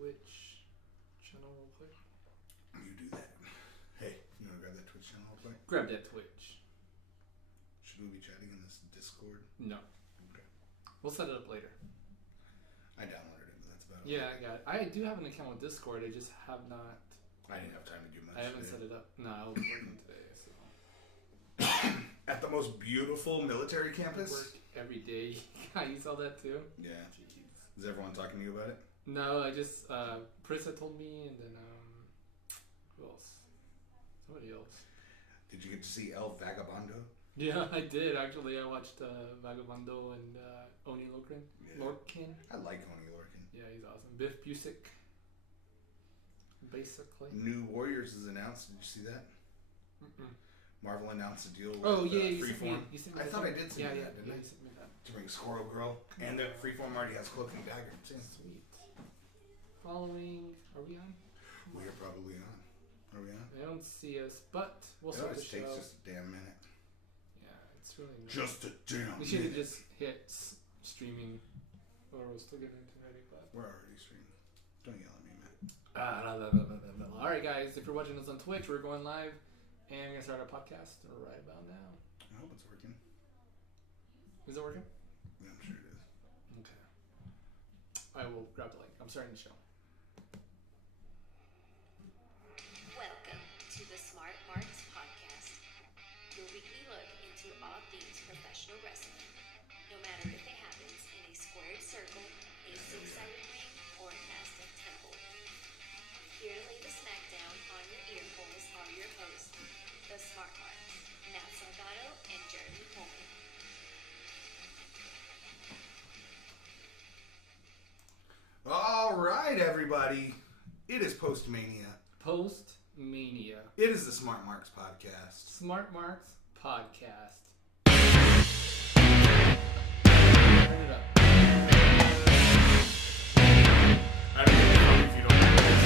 Twitch channel real quick. You do that. Hey, you want to grab that Twitch channel real quick? Grab that Twitch. Should we be chatting in this Discord? No. Okay. We'll set it up later. I downloaded it, but that's about it. Yeah, I got it. I do have an account with Discord. I just have not. I didn't have time to do much. I haven't set it up. No, I was working today, so. At the most beautiful military campus? Work every day. You saw that too? Yeah. Jeez. Is everyone talking to you about it? No, I just Prissa told me, and then who else? Somebody else. Did you get to see El Vagabundo? Yeah, I did actually. I watched Vagabundo and Oni Lorcan. Yeah. Lorcan. I like Oni Lorcan. Yeah, he's awesome. Biff Busick. Basically. New Warriors is announced. Did you see that? Mm-mm. Marvel announced a deal with you sent Freeform. You sent me I thought I did send you that, didn't I? You sent me that. To bring Squirrel Girl. And the Freeform already has Cloak and Dagger. Too. Sweet. Following. Are we on? We are probably on. Are we on? They don't see us, but we'll It start always the show. takes just a damn minute. Yeah, it's really nice. Just a damn We should have minute. just hit streaming, or we'll still get into ready, but. We're already streaming. Don't yell at me, Matt. Alright, guys, if you're watching us on Twitch, we're going live, and we're going to start our podcast right about now. I hope it's working. Is it working? Yeah, I'm sure it is. Okay. I will grab the link. I'm starting the show. Welcome to the Smart Marks Podcast, your weekly look into all things professional wrestling, no matter if it happens in a squared circle, a six-sided ring, or a Aztec temple. Here to lay the smackdown on your earholes are your hosts, the Smart Marks, Matt Salgado and Jeremy Coleman. All right, everybody. It is Post-Mania. Post-Mania. It is the Smart Marks Podcast. Smart Marks Podcast. Turn it up. I don't know if you don't know this.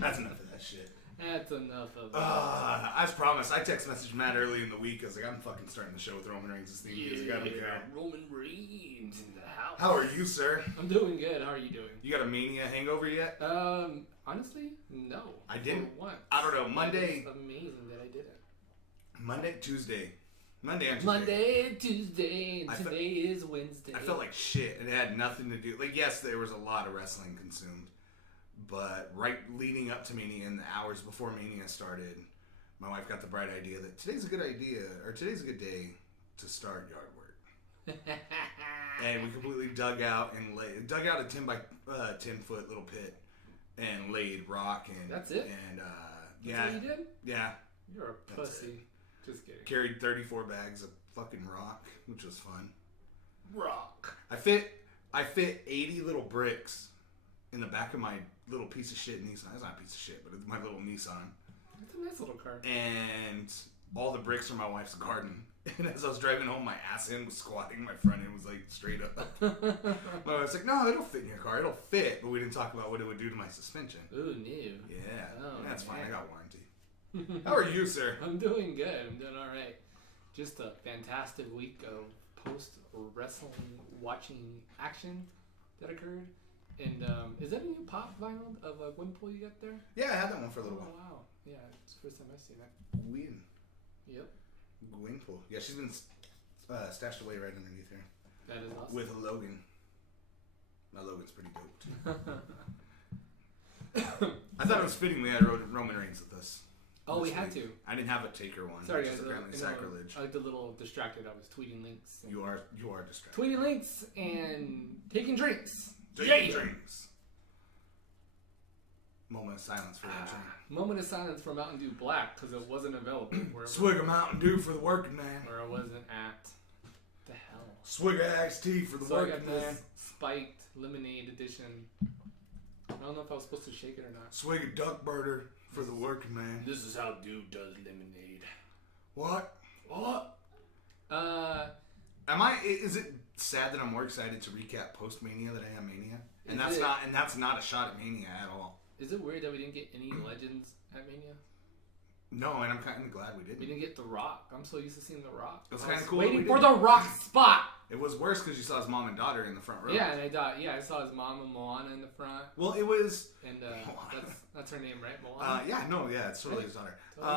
That's enough of that shit. That's enough of As promised, I text messaged Matt early in the week. I was like, I'm fucking starting the show with Roman Reigns' theme music. I don't care. Roman Reigns in the house. How are you, sir? I'm doing good. How are you doing? You got a Mania hangover yet? Honestly, no. I didn't. For once. I don't know. Monday, It's amazing that I didn't. Monday, Tuesday. Monday and Tuesday. Monday, Tuesday, and I today is Wednesday. I felt like shit, and it had nothing to do. Like, yes, there was a lot of wrestling consumed, but right leading up to Mania and the hours before Mania started, my wife got the bright idea that today's a good day to start yard work. And we completely dug out a 10 by 10 foot little pit and laid rock and That's it? And That's yeah, what you did? yeah, You're a That's pussy. Just kidding. carried 34 bags of fucking rock, which was fun. Rock. I fit 80 little bricks in the back of my little piece of shit Nissan. It's not a piece of shit, but it's my little Nissan. It's a nice little car. And all the bricks from my wife's garden. And as I was driving home, my ass end was squatting. My front end was like straight up. My wife's like, no, it'll fit in your car. It'll fit. But we didn't talk about what it would do to my suspension. Ooh, new. Yeah, Oh, that's fine. man. I got warranty. How are you, sir? I'm doing good. I'm doing all right. Just a fantastic week of post-wrestling watching action that occurred. And is that a new pop vinyl of Winpool you got there? Yeah, I had that one for a Oh, little while. wow. Yeah, it's the first time I've seen that. Gwyn. Yep. Gwynpool. Yeah, she's been stashed away right underneath her. That is awesome. With a Logan. My Logan's pretty dope, too. I thought it was fitting we had Roman Reigns with us. Oh, we this had week. to. I didn't have a Taker one. Sorry, which guys. is apparently sacrilege. I looked a little distracted. I was tweeting links. and- You are distracted. Tweeting links and taking drinks. Taking Yeah. drinks. Moment of silence for that drink. Moment of silence for Mountain Dew Black because it wasn't available where Swig of Mountain Dew for the working man. I wasn't at. The hell. Swig of iced tea for the So I working got man. this spiked lemonade edition. I don't know if I was supposed to shake it or not. Swig of duck burger for the working man. This is how Dude does lemonade. What? What? Is it sad that I'm more excited to recap post Mania than I am Mania, and Is that's not a shot at Mania at all. Is it weird that we didn't get any legends at Mania? No, and I'm kind of glad we didn't. We didn't get The Rock. I'm so used to seeing The Rock. It was kind of cool. Waiting for The Rock's spot. It was worse because you saw his mom and daughter in the front row. Yeah, and I saw his mom and Moana in the front. Well, it was. And that's her name, right? Moana. It's totally his daughter. Totally.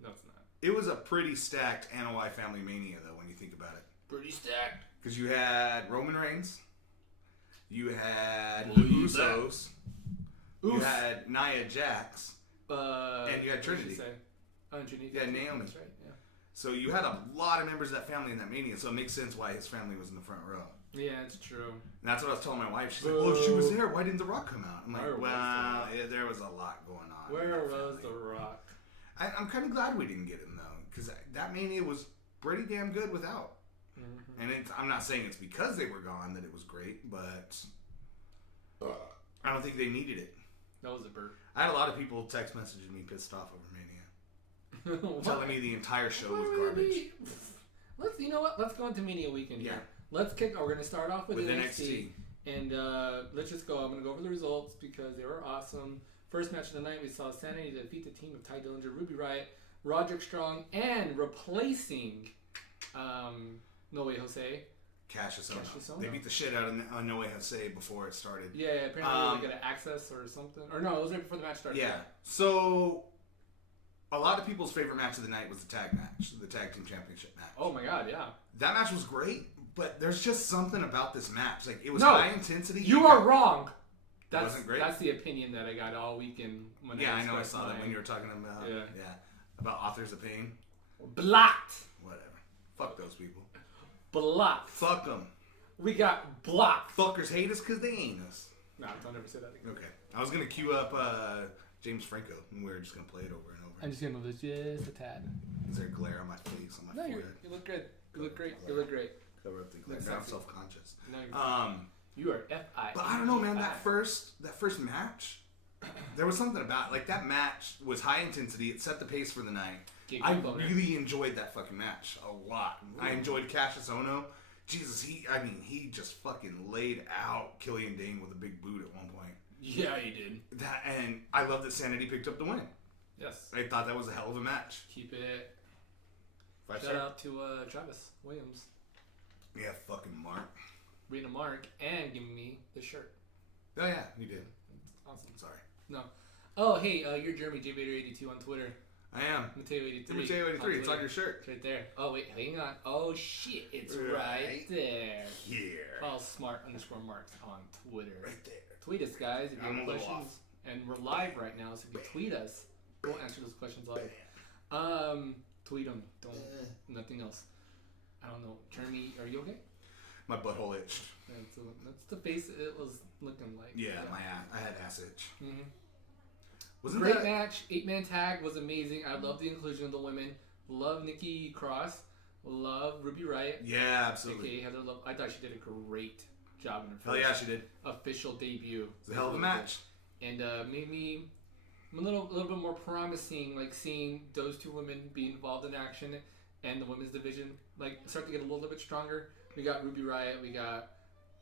No, it's not. It was a pretty stacked Anoa'i family Mania though, when you think about it. Pretty stacked. Because you had Roman Reigns, you had the Usos, you had Nia Jax, and you had Trinity. Trinity. Yeah, Naomi. That's right. Yeah. So you had a lot of members of that family in that Mania, so it makes sense why his family was in the front row. Yeah, it's true. And that's what I was telling my wife. She's like, "Well, if she was there, why didn't The Rock come out?" I'm like, there was a lot going on. Where was The Rock? I'm kind of glad we didn't get him though, because that Mania was pretty damn good without. Mm-hmm. And I'm not saying it's because they were gone that it was great, but I don't think they needed it. That was a burp. I had a lot of people text messaging me pissed off over Mania, telling me the entire show was garbage. You know what? Let's go into Mania weekend. Yeah. Here. We're gonna start off with NXT. And let's just go. I'm gonna go over the results because they were awesome. First match of the night, we saw Sanity defeat the team of Ty Dillinger, Ruby Riott, Roderick Strong, and replacing No Way Jose. Cassius Ohno. They beat the shit out of No Way Jose before it started. Yeah, apparently they got access or something. Or no, it was right before the match started. Yeah. So, a lot of people's favorite match of the night was the tag match, the tag team championship match. Oh my god, yeah. That match was great, but there's just something about this match. Like, it was high intensity. You are wrong. That wasn't great. That's the opinion that I got all weekend. I saw that when you were talking about about Authors of Pain. Blocked. Whatever. Fuck those people. Blocked. Fuck them. We got blocked. Fuckers hate us because they ain't us. No, don't ever say that again. Okay. I was going to queue up James Franco, and we were just going to play it over and over. I'm just going to move this just a tad. Is there glare on my face, on my forehead? You look good. You look great. You look great. Cover up the glare. I'm self-conscious. No, you are F.I. But I don't know, man. That first match, there was something about like that match was high intensity. It set the pace for the night. I really enjoyed that fucking match a lot. Ooh. I enjoyed Cassius Ohno. Jesus, he just fucking laid out Killian Dane with a big boot at one point. Yeah, he did. And I love that Sanity picked up the win. Yes. I thought that was a hell of a match. Keep it. Shout out to Travis Williams. Yeah, fucking Mark. Being a Mark and giving me the shirt. Oh yeah, you did. Awesome. Sorry. No. Oh hey, you're Jeremy JVader82 on Twitter. I am. Mateo83. Mateo83. It's on your shirt. It's right there. Oh wait, hang on. Oh shit, it's right there. Here. Follow smart_marks on Twitter. Right there. Tweet us, guys, if you have questions. And we're live right now, so if you tweet us, we'll answer those questions live. Tweet them. Don't. Nothing else. I don't know. Jeremy, are you okay? My butthole itched. That's the face it was looking like. Yeah, I had ass itch. Mm-hmm. Wasn't Great match. 8-man tag was amazing. I love the inclusion of the women. Love Nikki Cross. Love Ruby Riott. Yeah, absolutely. AKA Heather Love. I thought she did a great job in her first she did. Official debut. It was a hell of a match. And made me a little bit more promising, like seeing those two women be involved in action and the women's division like start to get a little bit stronger. We got Ruby Riott. We got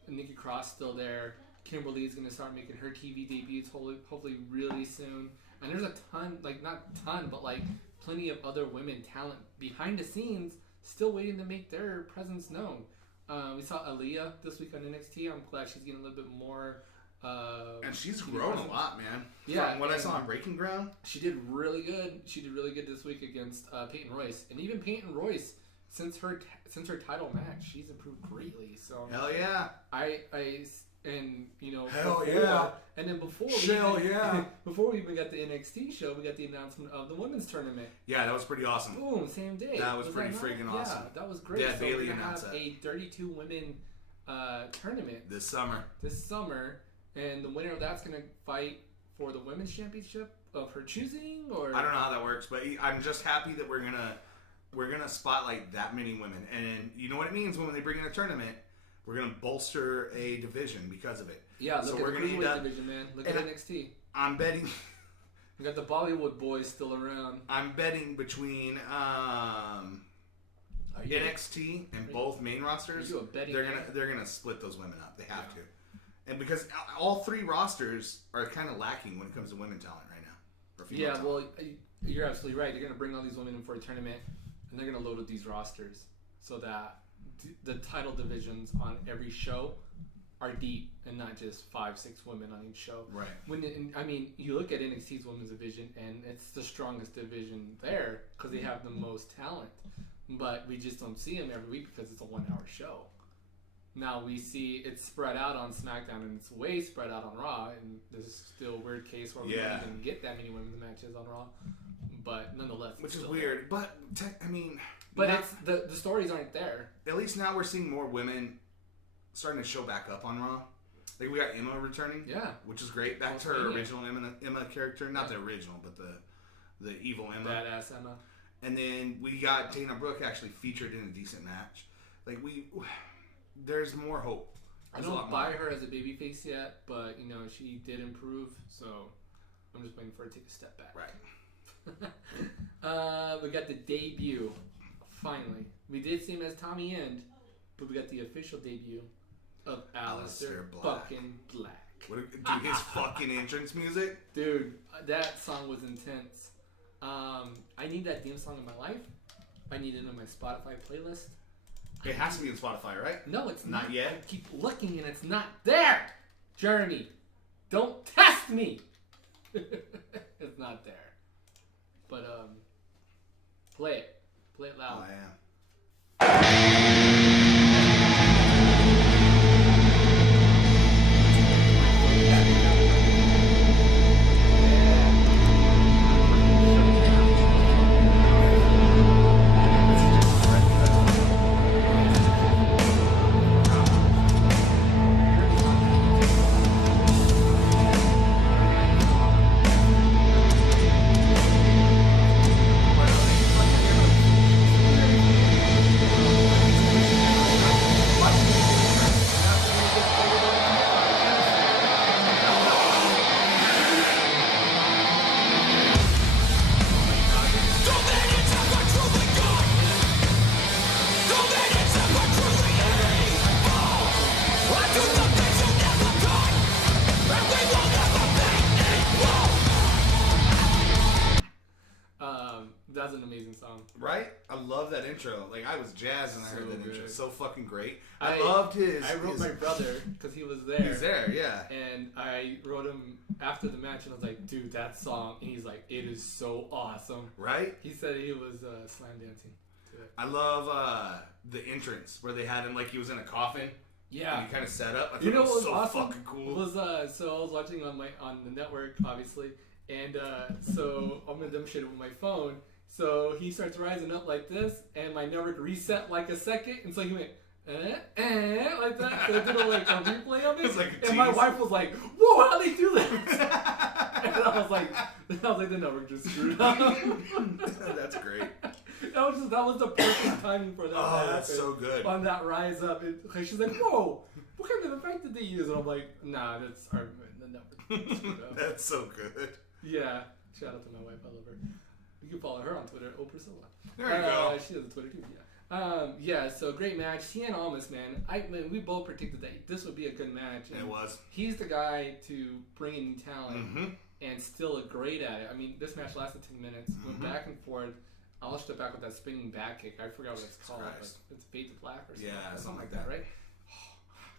Nikki Cross still there. Kimberly's going to start making her TV debuts hopefully really soon. And there's a ton, like not ton, but like plenty of other women talent behind the scenes still waiting to make their presence known. We saw Aaliyah this week on NXT. I'm glad she's getting a little bit more. And she's grown a lot, man. Yeah. From what I saw on Breaking Ground. She did really good. She did really good this week against Peyton Royce. And even Peyton Royce, since her title match, she's improved greatly. So hell yeah. And you know, hell yeah. And then before we even got the NXT show, we got the announcement of the women's tournament. Yeah, that was pretty awesome. Boom, same day. That was pretty freaking awesome. Yeah, that was great. Yeah, so Bailey we're gonna announced have that. a 32 women tournament this summer. And the winner of that's gonna fight for the women's championship of her choosing, or I don't know how that works, but I'm just happy that we're gonna spotlight that many women, and you know what it means when they bring in a tournament. We're gonna bolster a division because of it. Yeah, look at the cruiserweight division, man. Look at NXT. I'm betting. We got the Bollywood boys still around. I'm betting between NXT and both main rosters, they're gonna split those women up. They have to, and because all 3 rosters are kind of lacking when it comes to women talent right now. Or female talent. Well, you're absolutely right. They're gonna bring all these women in for a tournament, and they're gonna load up these rosters so that the title divisions on every show are deep and not just 5-6 women on each show. Right. You look at NXT's women's division, and it's the strongest division there because they have the most talent. But we just don't see them every week because it's a 1-hour show. Now we see it's spread out on SmackDown and it's way spread out on Raw. And this is still a weird case where we don't even get that many women's matches on Raw. But nonetheless, which is weird. There. But it's the stories aren't there. At least now we're seeing more women starting to show back up on Raw. Like we got Emma returning, which is great. Back to her original Emma character, not the original, but the evil Emma, badass Emma. And then we got Dana Brooke actually featured in a decent match. Like there's more hope. I don't buy her as a babyface yet, but she did improve, so I'm just waiting for her to take a step back. Right. We got the debut. Finally, we did see him as Tommy End, but we got the official debut of Aleister fucking Black. Dude, his fucking entrance music. Dude, that song was intense. I need that theme song in my life. I need it in my Spotify playlist. It has to be in Spotify, right? No, it's not yet. I keep looking and it's not there. Jeremy, don't test me. It's not there. But play it loud. Oh, I am. That's an amazing song. Right? I love that intro. Like, I was jazzed when I heard that good. intro. So fucking great. I loved his... I wrote my brother, because he was there. He's there, yeah. And I wrote him after the match, and I was like, dude, that song. And he's like, it is so awesome. Right? He said he was slam dancing to it. I love the entrance, where they had him like he was in a coffin. Yeah. And he kind of set up. I thought you know it was what was so awesome? fucking cool. Was, so I was watching on the network, obviously. And so I'm going to demonstrate it with my phone. So he starts rising up like this, and my network reset like a second, and so he went, like that. So I did a replay of it, like and my wife was like, "Whoa, how do they do that?" And I was like, the network just screwed up. That's great. That was the perfect timing for that. Oh, that's so good. On that rise up, she's like, "Whoa, what kind of effect did they use?" And I'm like, "Nah, that's the network screwed up." That's so good. Yeah, shout out to my wife. I love her. You can follow her on Twitter, Priscilla. There you go. She has a Twitter too, yeah. So great match. Cien Almas, man. We both predicted that this would be a good match. And it was. He's the guy to bring in talent Mm-hmm. and still look great at it. I mean, this match lasted 10 minutes. Went back and forth. I'll step back with that spinning back kick. I forgot what it's called. But it's Fade to Black or something. Yeah, something like that, right?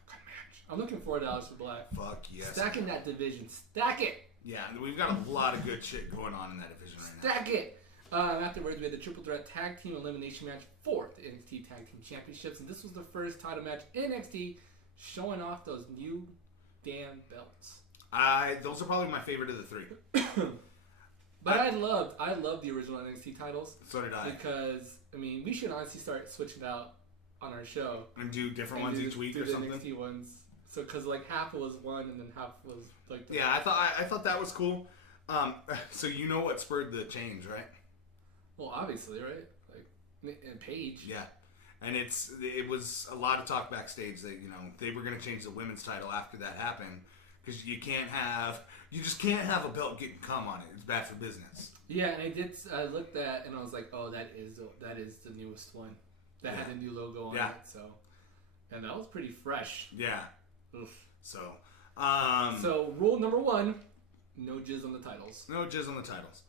Good match. I'm looking forward to Aleister Black. Fuck yes. Stacking that division. Stack it. Yeah, we've got a lot of good shit going on in that division right now. Stack it. Afterwards, we had the Triple Threat Tag Team Elimination Match for the NXT Tag Team Championships, and this was the first title match in NXT, showing off those new damn belts. Those are probably my favorite of the three. But I loved the original NXT titles. So did I. Because we should honestly start switching it out on our show and do different ones each week or something. NXT ones. So because half was one and then half was like. Yeah, I thought that was cool. So you know what spurred the change, right? Well, obviously, right? And Paige. Yeah, and it was a lot of talk backstage that they were going to change the women's title after that happened because you just can't have a belt getting cum on it. It's bad for business. Yeah, and I looked at and I was like, oh, that is the newest one. that had a new logo on it. So, and that was pretty fresh. Yeah. Oof. So, so rule number 1: no jizz on the titles. No jizz on the titles.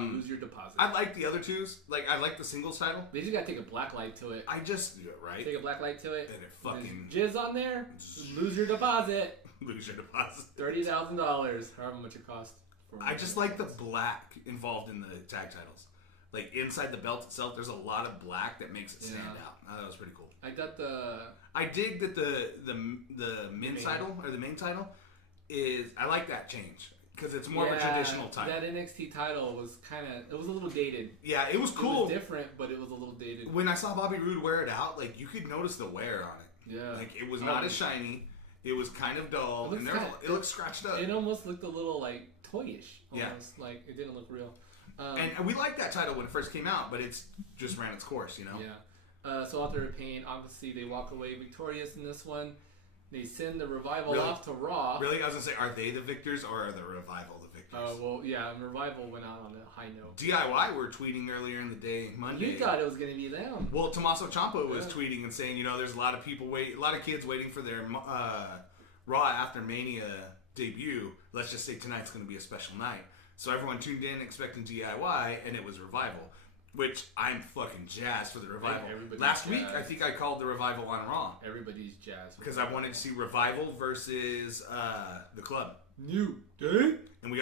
Lose your deposit. I like the other twos. Like, I like the singles title. They just gotta take a black light to it. Right? Take a black light to it. And it fucking... Jizz on there. Lose your deposit. Lose your deposit. $30,000, however much it costs. I just like the black involved in the tag titles. Like, inside the belt itself, there's a lot of black that makes it stand out. I thought that was pretty cool. I dig that the men's title, or the main title, is... I like that change. Because it's more of a traditional title. That NXT title was kind of... It was a little dated. Yeah, it was cool. It was different, but it was a little dated. When I saw Bobby Roode wear it out, like, you could notice the wear on it. Yeah. Like, it was not as shiny. It was kind of dull. It looked scratched up. It almost looked a little, like, toyish. Yeah. Almost. Like, it didn't look real. And we liked that title when it first came out, but it's just ran its course, you know? Yeah. So Author of Pain, obviously, they walk away victorious in this one. They send the Revival off to Raw. Really? I was going to say, are they the victors or are the Revival the victors? Well, yeah, Revival went out on a high note. DIY were tweeting earlier in the day, Monday. You thought it was going to be them. Well, Tommaso Ciampa was tweeting and saying, you know, there's a lot of kids waiting for their Raw after Mania debut. Let's just say tonight's going to be a special night. So everyone tuned in expecting DIY, and it was Revival. Which I'm fucking jazzed for the Revival. Last week, I think I called the Revival on Raw. Everybody's jazzed. Because I wanted to see Revival versus the Club. New Day? And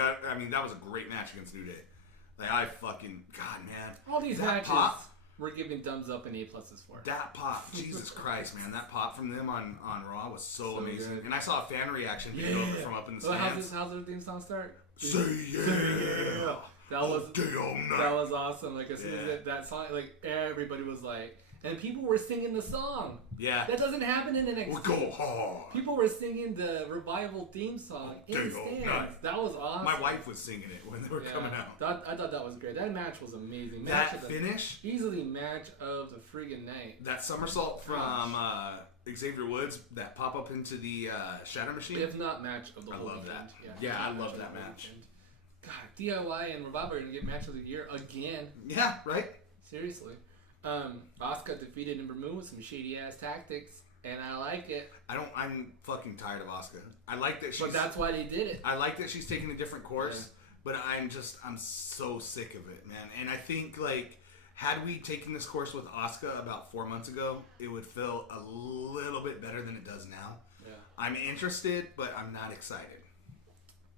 that was a great match against New Day. Like, God, man. All these matches we're giving thumbs up and A+ for. That pop, Jesus Christ, man. That pop from them on Raw was so amazing. Good. And I saw a fan reaction video of it from up in the stands. How's the theme song start? Say yeah. That was awesome. Like as soon as that song, like everybody was like, and people were singing the song. Yeah, that doesn't happen in the NXT. We go hard. People were singing the Revival theme song in the stands. That was awesome. My wife was singing it when they were coming out. I thought that was great. That match was amazing. Finish, easily match of the friggin' night. That somersault from Xavier Woods, that pop up into the Shatter Machine. If not match of the whole weekend. That. Yeah, I love that match. God, DIY and Revival are gonna get match of the year again. Yeah, right. Seriously. Asuka defeated Ember Moon with some shady ass tactics, and I like it. I'm fucking tired of Asuka. I like that she's. But that's why they did it. I like that she's taking a different course, but I'm so sick of it, man. And I think like, had we taken this course with Asuka about 4 months ago, it would feel a little bit better than it does now. Yeah. I'm interested, but I'm not excited.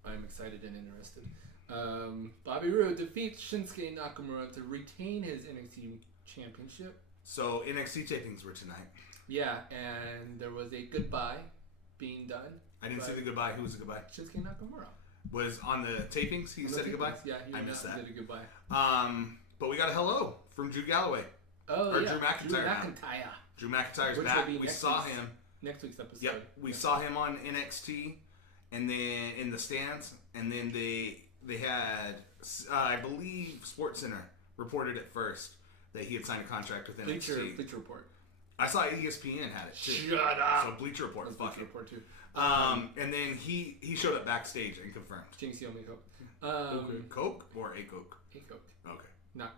I'm excited and interested. Bobby Roode defeats Shinsuke Nakamura to retain his NXT championship. So NXT tapings were tonight. Yeah, and there was a goodbye being done. I didn't see the goodbye. Who was the goodbye? Shinsuke Nakamura. Was on the tapings he said a goodbye? Yeah, I missed that. Did a goodbye. But we got a hello from Drew Galloway. Oh, or yeah. Drew McIntyre. Drew McIntyre's back. We saw him. Next week's episode. Yep. We saw him on NXT and then in the stands. And then they had, I believe, SportsCenter reported it first that he had signed a contract with NXT. Bleacher Report. I saw ESPN had it too. Shut up. So Bleacher Report. Bleacher Report too. And then he showed up backstage and confirmed. Jinx Yomi Coke. Okay. Coke or a Coke? A Coke. Okay. I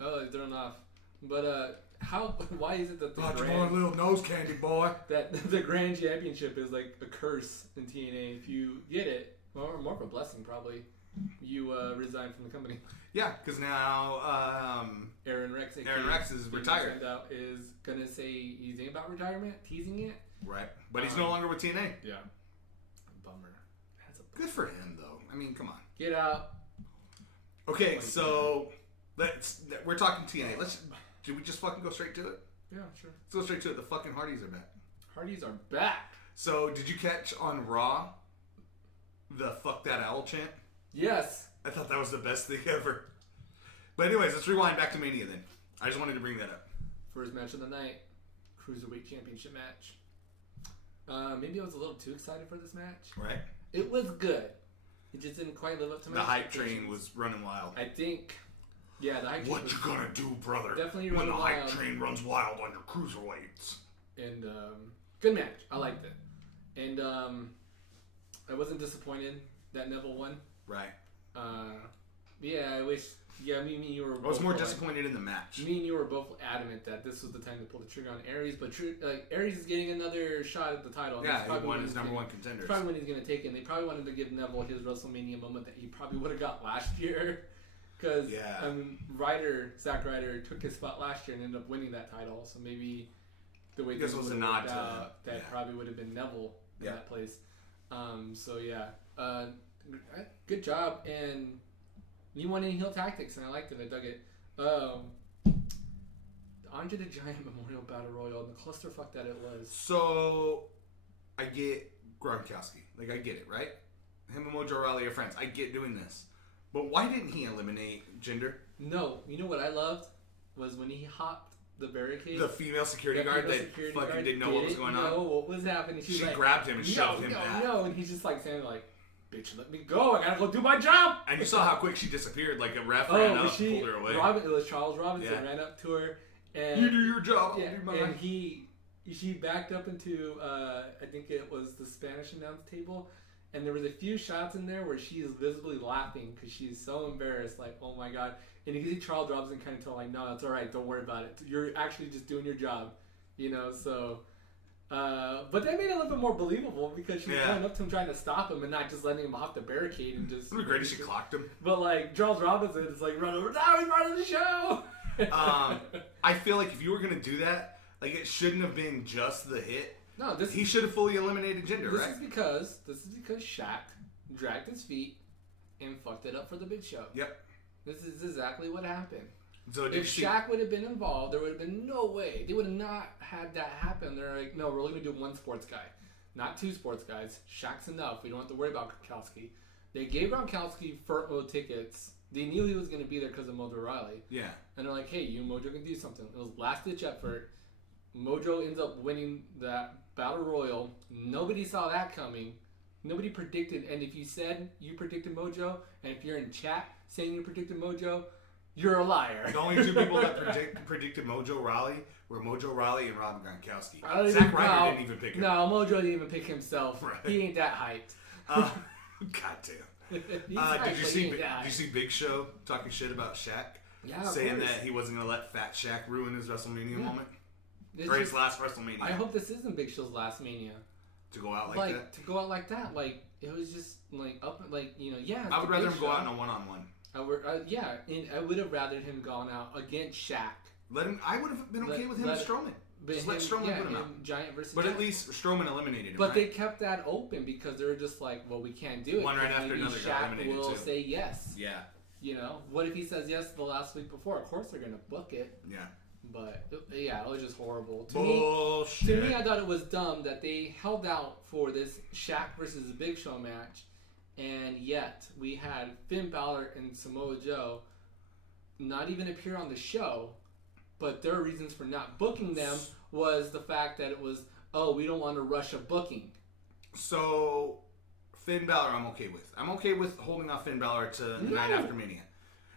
don't. They're off. But why is it that the little nose candy boy? That the Grand Championship is like a curse in TNA. If you get it, or more of a blessing probably, you resign from the company. Yeah, because now Aaron Rex is retired. Is gonna say he's thinking about retirement, teasing it. Right, but he's no longer with TNA. Yeah, bummer. That's a good for him though. I mean, come on. Get out. Okay, so we're talking TNA. Should we just fucking go straight to it? Yeah, sure. Let's go straight to it. The fucking Hardys are back. Hardys are back. So, did you catch on Raw the "fuck that owl" chant? Yes. I thought that was the best thing ever. But anyways, let's rewind back to Mania then. I just wanted to bring that up. First match of the night, Cruiserweight Championship match. Maybe I was a little too excited for this match. Right. It was good. It just didn't quite live up to my expectations. The hype train was running wild. I think, yeah, the hype train What you gonna do, brother? Definitely when running the wild. hype train runs wild on your cruiserweights. And good match. I liked it. And I wasn't disappointed that Neville won. Right. Yeah, I wish. Yeah, me and you were. I was more like, disappointed in the match. Me and you were both adamant that this was the time to pull the trigger on Aries, but Aries is getting another shot at the title. Yeah, he won his number one contender. It's probably when he's going to take it. And they probably wanted to give Neville his WrestleMania moment that he probably would have got last year. Because Zack Ryder took his spot last year and ended up winning that title. So maybe the way this was a nod to out, that probably would have been Neville in that place. Good job. And you won in heel tactics, and I liked it. I dug it. Andre the Giant Memorial Battle Royal and the clusterfuck that it was. So, I get Gronkowski. Like, I get it, right? Him and Mojo Rawley are friends. I get doing this. But why didn't he eliminate Jinder? No. You know what I loved? Was when he hopped the barricade. The female security guard that didn't know what was going on. Know what was happening. She grabbed him and shoved him back. No, and he's just like saying like, bitch, let me go. I gotta go do my job. And you saw how quick she disappeared. Like a ref ran up, pulled her away. It was Charles Robinson ran up to her. And you do your job. Yeah, and she backed up into I think it was the Spanish announce table, and there was a few shots in there where she is visibly laughing because she's so embarrassed, like, oh my god. And you can see Charles Robinson kind of tell like, no, it's all right, don't worry about it. You're actually just doing your job, you know. So, but that made it a little bit more believable because she was going up to him trying to stop him and not just letting him off the barricade and just. It was great if she clocked him. But like Charles Robinson is like, run over now, he's running the show. I feel like if you were gonna do that, like it shouldn't have been just the hit. No, he should have fully eliminated Jinder, right? This is because Shaq dragged his feet and fucked it up for the Big Show. Yep. This is exactly what happened. So if Shaq would have been involved, there would have been no way. They would have not had that happen. They're like, no, we're only gonna do one sports guy, not two sports guys. Shaq's enough. We don't have to worry about Gronkowski. They gave Gronkowski front row tickets. They knew he was going to be there because of Mojo Rawley. Yeah. And they're like, hey, you and Mojo can do something. It was last-ditch effort. Mojo ends up winning that Battle Royal. Nobody saw that coming. Nobody predicted. And if you said you predicted Mojo, and if you're in chat saying you predicted Mojo, you're a liar. The only two people that predicted Mojo Rawley were Mojo Rawley and Rob Gronkowski. Zack Ryder didn't even pick him. No, Mojo didn't even pick himself. Right. He ain't that hyped. God damn. Did you see Big Show talking shit about Shaq? Yeah, saying that he wasn't going to let Fat Shaq ruin his WrestleMania moment? Or his last WrestleMania. I hope this isn't Big Show's last Mania. To go out like that? To go out like that. Like, it was just, like, up, like, you know, I would rather him go out in a one-on-one. And I would have rather him gone out against Shaq. I would have been okay with him and Strowman. Just let Strowman put him out. Giant versus But at least Strowman eliminated him. But they kept that open because they were just like, well, we can't do it. One right after another got eliminated will too. say yes. Yeah. You know, what if he says yes the last week before? Of course they're gonna book it. Yeah. But yeah, it was just horrible. Bullshit. To me, I thought it was dumb that they held out for this Shaq versus Big Show match, and yet we had Finn Balor and Samoa Joe not even appear on the show. But their reasons for not booking them was the fact that it was, we don't want to rush a booking. So, Finn Balor I'm okay with. I'm okay with holding off Finn Balor to the night after Mania.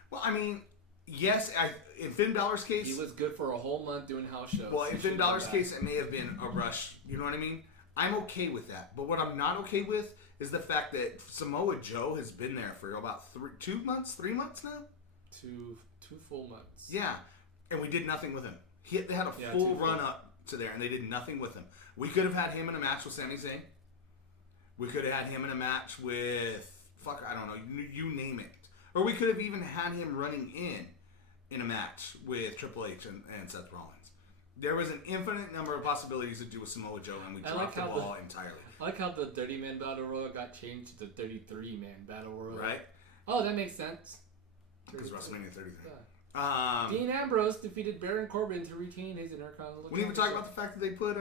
Well, I mean, yes, in Finn Balor's case... He was good for a whole month doing house shows. Well, in Finn Balor's case, it may have been a rush. You know what I mean? I'm okay with that. But what I'm not okay with is the fact that Samoa Joe has been there for about 3 months now? Two full months. Yeah. And we did nothing with him. They had a full run up to there, and they did nothing with him. We could have had him in a match with Sami Zayn. We could have had him in a match with, I don't know, you name it. Or we could have even had him running in a match with Triple H and Seth Rollins. There was an infinite number of possibilities to do with Samoa Joe, and we dropped the ball entirely. I like how the 30-man Battle Royal got changed to the 33-man Battle Royal. Right? Oh, that makes sense. Because WrestleMania 33. Yeah. Dean Ambrose defeated Baron Corbin to retain his Intercontinental. We didn't even talk about the fact that they put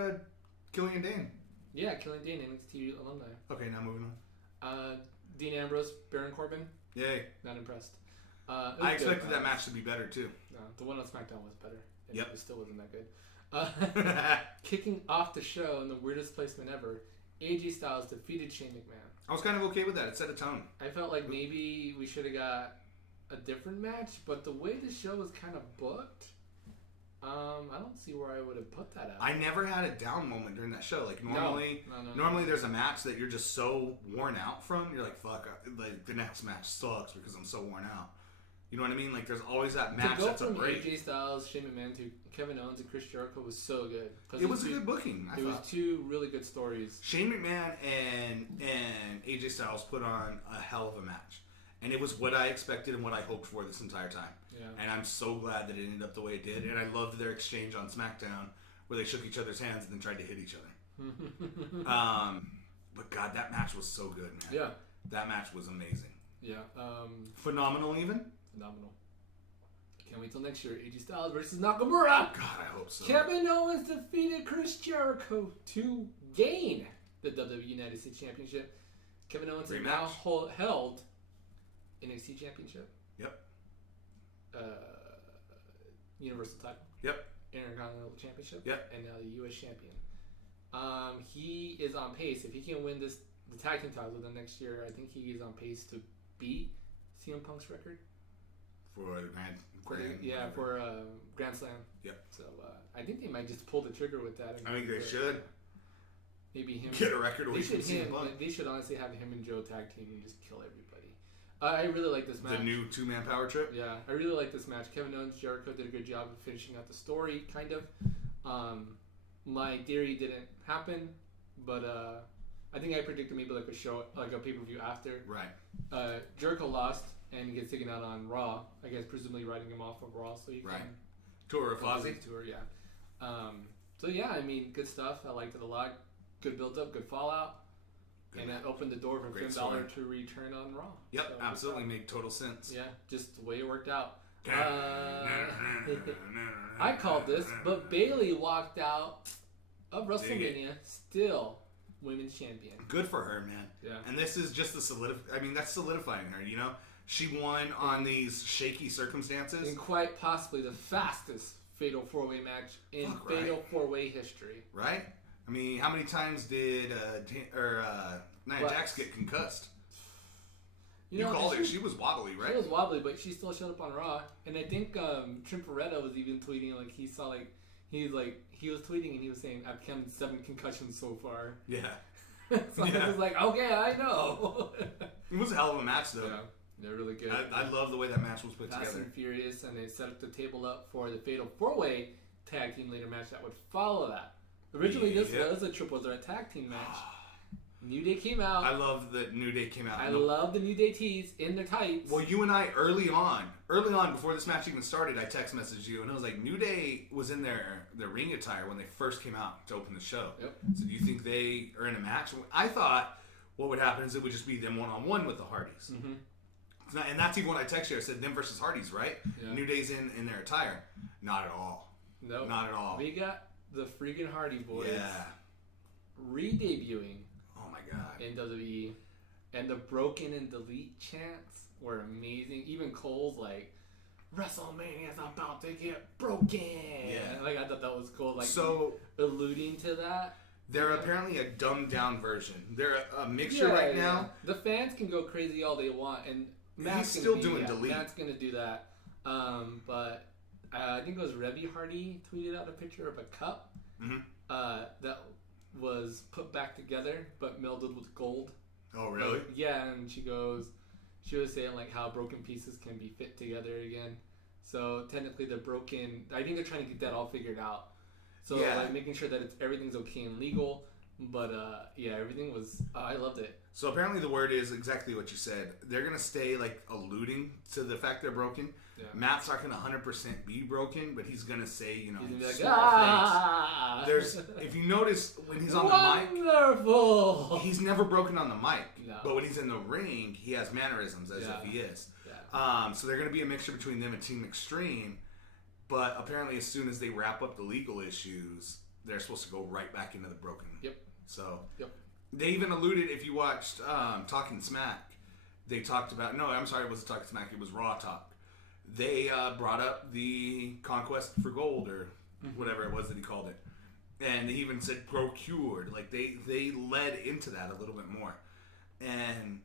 Killian Dane. Yeah, Killian Dane, NXT alumni. Okay, now moving on. Dean Ambrose, Baron Corbin. Yay. Not impressed. I expected that match to be better too. No, the one on SmackDown was better. Yep. It still wasn't that good. Kicking off the show in the weirdest placement ever, AJ Styles defeated Shane McMahon. I was kind of okay with that. It set a tone. I felt like maybe we should have got a different match, but the way the show was kind of booked, I don't see where I would have put that at. I never had a down moment during that show. Like normally there's a match that you're just so worn out from. You're like, fuck, like the next match sucks because I'm so worn out. You know what I mean? Like, there's always that To match go that's a from break. AJ Styles, Shane McMahon to Kevin Owens and Chris Jericho was so good. It was a good booking, I It was thought. 2 really good stories. Shane McMahon and AJ Styles put on a hell of a match. And it was what I expected and what I hoped for this entire time. Yeah. And I'm so glad that it ended up the way it did. And I loved their exchange on SmackDown where they shook each other's hands and then tried to hit each other. But God, that match was so good, man. Yeah. That match was amazing. Yeah. Phenomenal, even? Phenomenal. Can't wait till next year. AJ Styles versus Nakamura. God, I hope so. Kevin Owens defeated Chris Jericho to gain the WWE United States Championship. Kevin Owens has now held NXT Championship. Yep. Universal title. Yep. Intercontinental Championship. Yep. And now the U.S. Champion. He is on pace. If he can win the tag team title then next year, I think he is on pace to beat CM Punk's record. For the Grand for Grand Slam. Yep. So I think they might just pull the trigger with that. I think they should. Maybe him Get a record away from CM Punk. They should honestly have him and Joe tag team and just kill everybody. I really like this match. The new 2-man power trip? Yeah, I really like this match. Kevin Owens, Jericho did a good job of finishing out the story, kind of. My theory didn't happen, but I think I predicted maybe like a show, like a pay-per-view after. Right. Jericho lost and gets taken out on Raw. I guess presumably writing him off of Raw so he can Tour of Fozzy. Tour, yeah. So yeah, I mean, good stuff. I liked it a lot. Good build-up, good fallout. And that opened the door for Finn Balor to return on Raw. Yep, so, absolutely made total sense. Yeah, just the way it worked out. I called this, but Bayley walked out of WrestleMania still women's champion. Good for her, man. Yeah. And this is just that's solidifying her, you know? She won on these shaky circumstances. And quite possibly the fastest Fatal 4-Way match in Fatal 4-Way history. Right? I mean, how many times did Nia Jax get concussed? You called it. She was wobbly, right? She was wobbly, but she still showed up on Raw. And I think Trimperetta was even tweeting, like, he saw, like, he was tweeting and he was saying, I've counted 7 concussions so far. Yeah. So I was like, okay, I know. It was a hell of a match, though. Yeah, they're really good. I love the way that match was put Fast together. and Furious, and they set up the table up for the Fatal 4-Way tag team later match that would follow that. Originally, this was a triple threat tag team match. New Day came out. I love that New Day came out. I love the New Day tees in their tights. Well, you and I, early on, before this match even started, I text messaged you, and I was like, New Day was in their ring attire when they first came out to open the show. Yep. So do you think they are in a match? I thought what would happen is it would just be them one-on-one with the Hardys. Mm-hmm. And that's even what I texted you. I said them versus Hardys, right? Yeah. New Day's in their attire. Not at all. No. Nope. Not at all. We got the freaking Hardy Boys re-debuting. Oh my God. In WWE. And the broken and delete chants were amazing. Even Cole's like, WrestleMania's about to get broken. Yeah. Like, I thought that was cool. Like, so alluding to that. They're apparently a dumbed down version. They're a mixture right now. The fans can go crazy all they want, and Matt's still doing delete. Matt's gonna do that. But I think it was Reby Hardy tweeted out a picture of a cup that was put back together but melded with gold. Oh, really? Yeah, and she was saying like how broken pieces can be fit together again. So technically they're broken. I think they're trying to get that all figured out. So like making sure that everything's okay and legal. But everything was. I loved it. So apparently the word is exactly what you said. They're gonna stay like alluding to the fact they're broken. Yeah. Matt's not gonna 100% be broken, but he's gonna say, you know, he's small things. There's, if you notice when he's on the mic, he's never broken on the mic. No. But when he's in the ring, he has mannerisms as if he is. Yeah. So they're gonna be a mixture between them and Team Extreme. But apparently, as soon as they wrap up the legal issues, they're supposed to go right back into the broken. Yep. So they even alluded, if you watched Talking Smack, they talked about, no, I'm sorry, it wasn't Talking Smack, it was Raw Talk. They brought up the Conquest for Gold, or whatever it was that he called it. And they even said procured. Like, they led into that a little bit more. And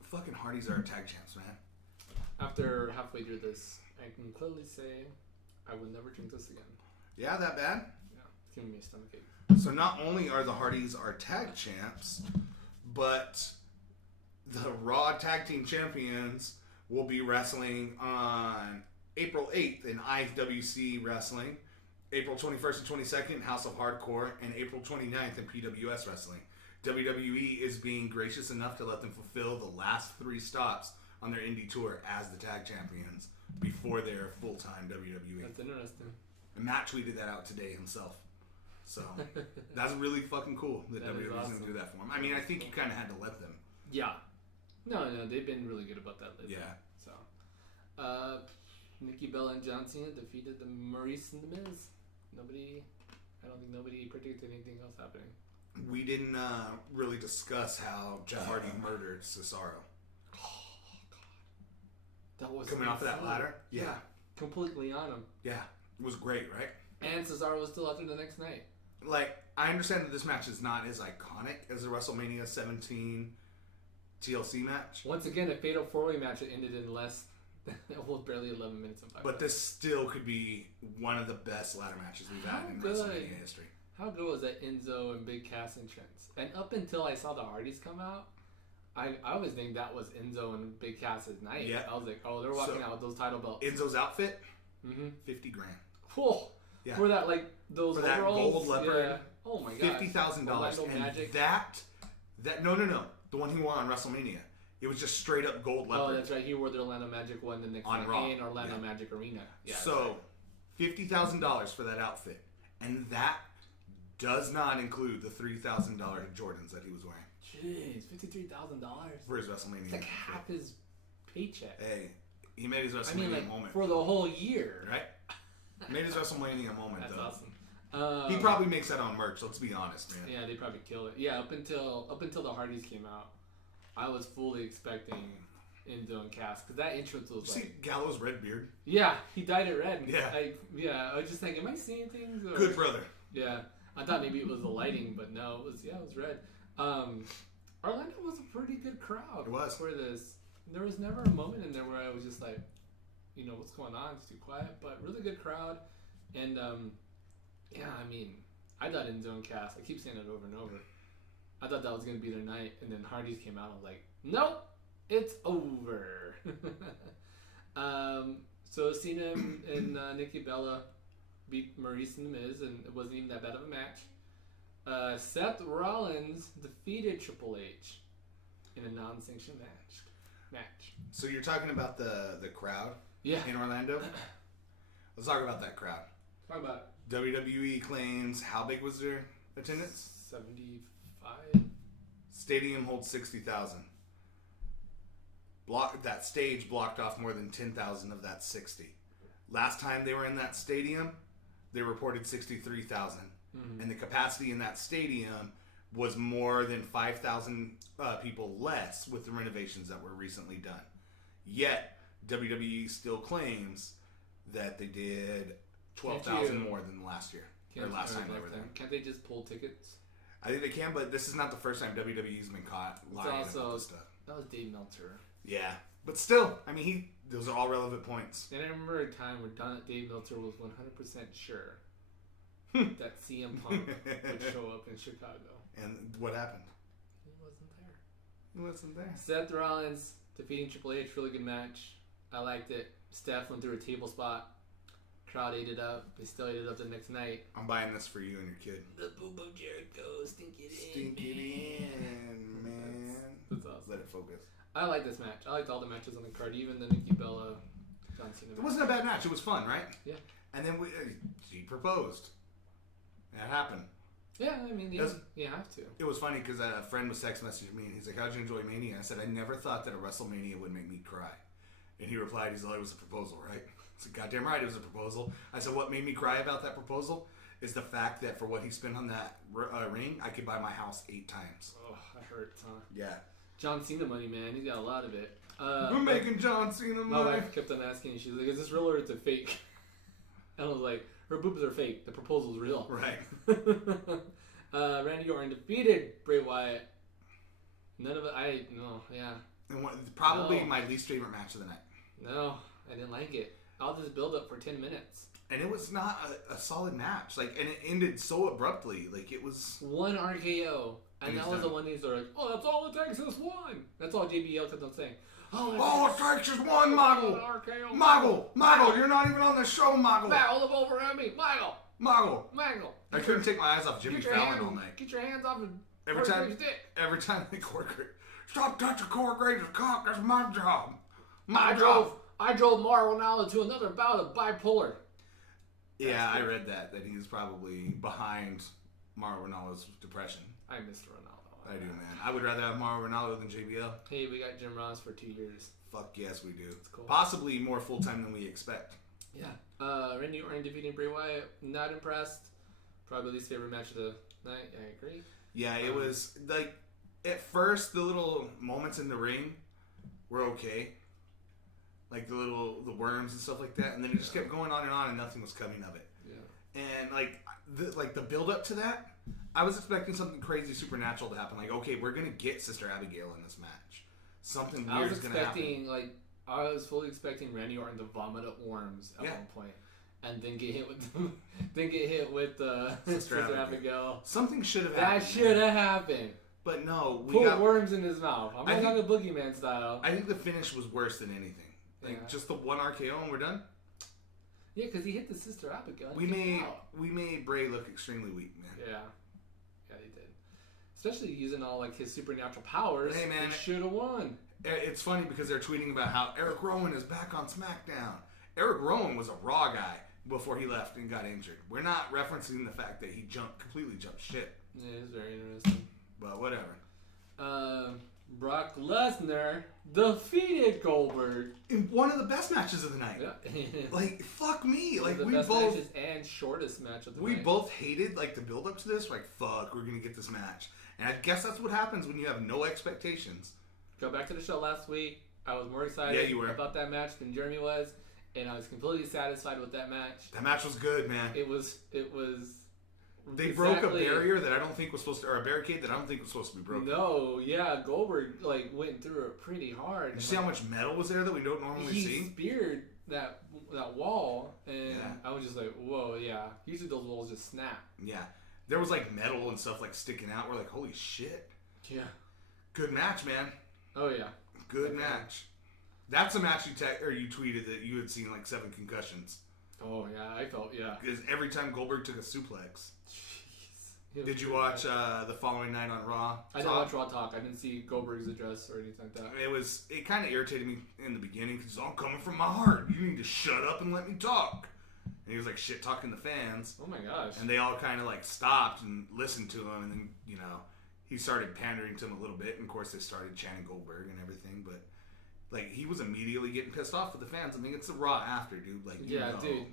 fucking Hardys are tag champs, man. After halfway through this, I can clearly say I will never drink this again. Yeah, that bad? Yeah, it's giving me a stomachache. So not only are the Hardys our tag champs, but the Raw Tag Team Champions will be wrestling on April 8th in IWC Wrestling, April 21st and 22nd in House of Hardcore, and April 29th in PWS Wrestling. WWE is being gracious enough to let them fulfill the last 3 stops on their indie tour as the tag champions before their full-time WWE. That's interesting. And Matt tweeted that out today himself. So, that's really fucking cool that WWE's awesome. going to do that for him. I mean, I think you kind of had to let them. Yeah. No, they've been really good about that lately. Yeah. So, Nikki Bella and John Cena defeated the Maurice and the Miz. I don't think nobody predicted anything else happening. We didn't really discuss how Jeff Hardy murdered Cesaro. That was Coming off of that ladder? Yeah. Completely on him. Yeah. It was great, right? And Cesaro was still out there the next night. Like, I understand that this match is not as iconic as the WrestleMania 17 TLC match. Once again, a fatal 4-way match that ended in less than barely 11 minutes and 5 But this still could be one of the best ladder matches we've had in WrestleMania history. How good was that Enzo and Big Cass entrance? And up until I saw the Hardys come out, I always think that was Enzo and Big Cass's night. Yeah. I was like, oh, they're walking out with those title belts. Enzo's outfit, Mm-hmm. $50,000. Whoa. Yeah. For that, like, those For that overalls. gold leopard. Yeah. Oh my god. $50,000. Orlando And Magic. no. The one he wore on WrestleMania. It was just straight up gold leopard. Oh, that's right. He wore the Orlando Magic one the next On night Raw. in Orlando Yeah. Magic Arena. Yeah. So, $50,000 for that outfit. And that does not include the $3,000 Jordans that he was wearing. Jeez, $53,000. For his WrestleMania. It's like half his paycheck. Hey, he made his WrestleMania moment. for the whole year. Right? Made his WrestleMania moment, That's though. awesome. He probably makes that on merch, let's be honest, man. Yeah, they probably killed it. Yeah, up until the Hardys came out, I was fully expecting Enzo and Cass because that entrance was See Gallows' red beard? yeah, he dyed it red. Yeah. I was just thinking, am I seeing things? Or, Good brother. Yeah, I thought maybe it was the lighting, but no, it was red. Orlando was a pretty good crowd. It was. For this. There was never a moment in there where I was just like, what's going on? It's too quiet, but really good crowd. And yeah, I mean, I thought Enzo and Cass, I keep saying it over and over, I thought that was going to be their night, and then Hardys came out, and I was like, nope, it's over. So Cena and Nikki Bella beat Maurice and The Miz, and it wasn't even that bad of a match. Seth Rollins defeated Triple H in a non-sanctioned match. So you're talking about the crowd Yeah. in Orlando? Let's talk about that crowd. Talk about WWE claims, how big was their attendance? 75. Stadium holds 60,000. That stage blocked off more than 10,000 of that 60. Last time they were in that stadium, they reported 63,000. Mm-hmm. And the capacity in that stadium was more than 5,000 people less with the renovations that were recently done. Yet, WWE still claims that they did 12,000 more than last year. Or last time they were there. Can't they just pull tickets? I think they can, but this is not the first time WWE's been caught lying about this stuff. That was Dave Meltzer. Yeah. But still, I mean, those are all relevant points. And I remember a time where Dave Meltzer was 100% sure that CM Punk would show up in Chicago. And what happened? He wasn't there. He wasn't there. Seth Rollins defeating Triple H, really good match. I liked it. Steph went through a table spot. Crowd ate it up. They still ate it up the next night. I'm buying this for you and your kid. The Boo Boo Jericho, stink it in. Stink it in, man. That's awesome. Let it focus. I like this match. I liked all the matches on the card, even the Nikki Bella, John Cena. It wasn't a bad match. It was fun, right? Yeah. And then she proposed. That happened. Yeah, I mean, you have to. It was funny because a friend was text messaging me and he's like, how'd you enjoy Mania? I said, I never thought that a WrestleMania would make me cry. And he replied, he's like, it was a proposal, right? I said, goddamn right, it was a proposal. I said, what made me cry about that proposal is the fact that for what he spent on that ring, I could buy my house 8 times. Oh, that hurts, huh? Yeah. John Cena money, man. He's got a lot of it. We're making John Cena My money. wife kept on asking, she's like, is this real or it's a fake? And I was like, her boobs are fake. The proposal's real. Right. Randy Orton defeated Bray Wyatt. None of it, yeah. And probably my least favorite match of the night. No, I didn't like it. All this build up for 10 minutes. And it was not a solid match. And it ended so abruptly. It was... One RKO And he's that was done. the one these are like, oh, that's all it takes is one. That's all JBL kept on saying. All it takes is one Moggle. RKO. Moggle, you're not even on the show, Moggle. All over at me. Moggle. Maggle. I couldn't take my eyes off Jimmy Fallon all night. Get your hands off of Every time they stop touching Corey Graves' cock. That's my job. My job. I drove Mauro Ronaldo to another bout of bipolar. Yeah, I read that he was probably behind Mauro Ronaldo's depression. I miss Ronaldo. I do, man. I would rather have Mauro Ronaldo than JBL. Hey, we got Jim Ross for 2 years. Fuck yes, we do. That's cool. Possibly more full time than we expect. Yeah. Randy Orton defeating Bray Wyatt. Not impressed. Probably least favorite match of the night. I agree. Yeah, it was like at first the little moments in the ring were okay. Like the worms and stuff like that, and then it just kept going on, and nothing was coming of it. Yeah. And the build up to that, I was expecting something crazy supernatural to happen. Like, okay, we're gonna get Sister Abigail in this match. Something weird is gonna happen. I was fully expecting Randy Orton to vomit up worms at one point, and then get hit with Sister Abigail. Something should have happened. That should have happened. But no, we got worms in his mouth. I'm not talking Boogeyman style. I think the finish was worse than anything. Just the one RKO and we're done. Yeah, because he hit the Sister Abigail. We made Bray look extremely weak, man. Yeah, he did. Especially using all his supernatural powers. Hey, man, he should have won. It's funny because they're tweeting about how Eric Rowan is back on SmackDown. Eric Rowan was a Raw guy before he left and got injured. We're not referencing the fact that he completely jumped shit. Yeah, it's very interesting. But whatever. Brock Lesnar defeated Goldberg in one of the best matches of the night. Yeah. Fuck me. The we best both matches and shortest match of the night. We both hated the build up to this. Fuck, we're gonna get this match. And I guess that's what happens when you have no expectations. Go back to the show last week. I was more excited about that match than Jeremy was, and I was completely satisfied with that match. That match was good, man. It was. They broke a barrier that I don't think was supposed to, or a barricade that I don't think was supposed to be broken. No, yeah, Goldberg went through it pretty hard. You see how much metal was there that we don't normally see? He speared that wall, and I was just like, whoa, yeah. Usually those walls just snap. Yeah, there was metal and stuff sticking out. We're like, holy shit. Yeah. Good match, man. Oh yeah. Good match. That's a match you tweeted that you had seen 7 concussions. Oh yeah, I felt because every time Goldberg took a suplex. Jeez. Did you watch the following night on Raw? I didn't watch Raw Talk. I didn't see Goldberg's address or anything like that. It kind of irritated me in the beginning because I'm coming from my heart. You need to shut up and let me talk. And he was shit talking the fans. Oh my gosh. And they all kind of stopped and listened to him, and then he started pandering to him a little bit, and of course they started chanting Goldberg and everything, but he was immediately getting pissed off with the fans. I mean, it's the Raw after, dude. Dude,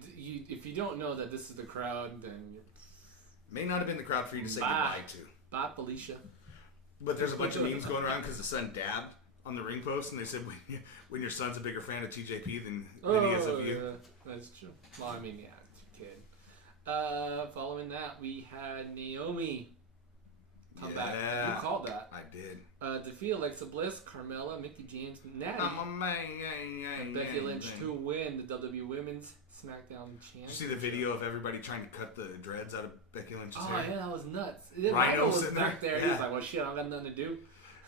if you don't know that this is the crowd, then may not have been the crowd for you to say goodbye to. Bye, Felicia. But there's a bunch of memes going around because the son dabbed on the ring post, and they said when your son's a bigger fan of TJP than he is of you. Yeah, that's true. Well, I mean, yeah, it's a kid. Following that, we had Naomi come back. You called that. I did. Defeat Alexa Bliss, Carmella, Mickie James, Natty, and Becky Lynch to win the WWE Women's SmackDown Championship. Did you see the video of everybody trying to cut the dreads out of Becky Lynch's hair? Oh yeah, that was nuts. Rhino was sitting back there. Yeah. He was like, "Well, shit, I got nothing to do."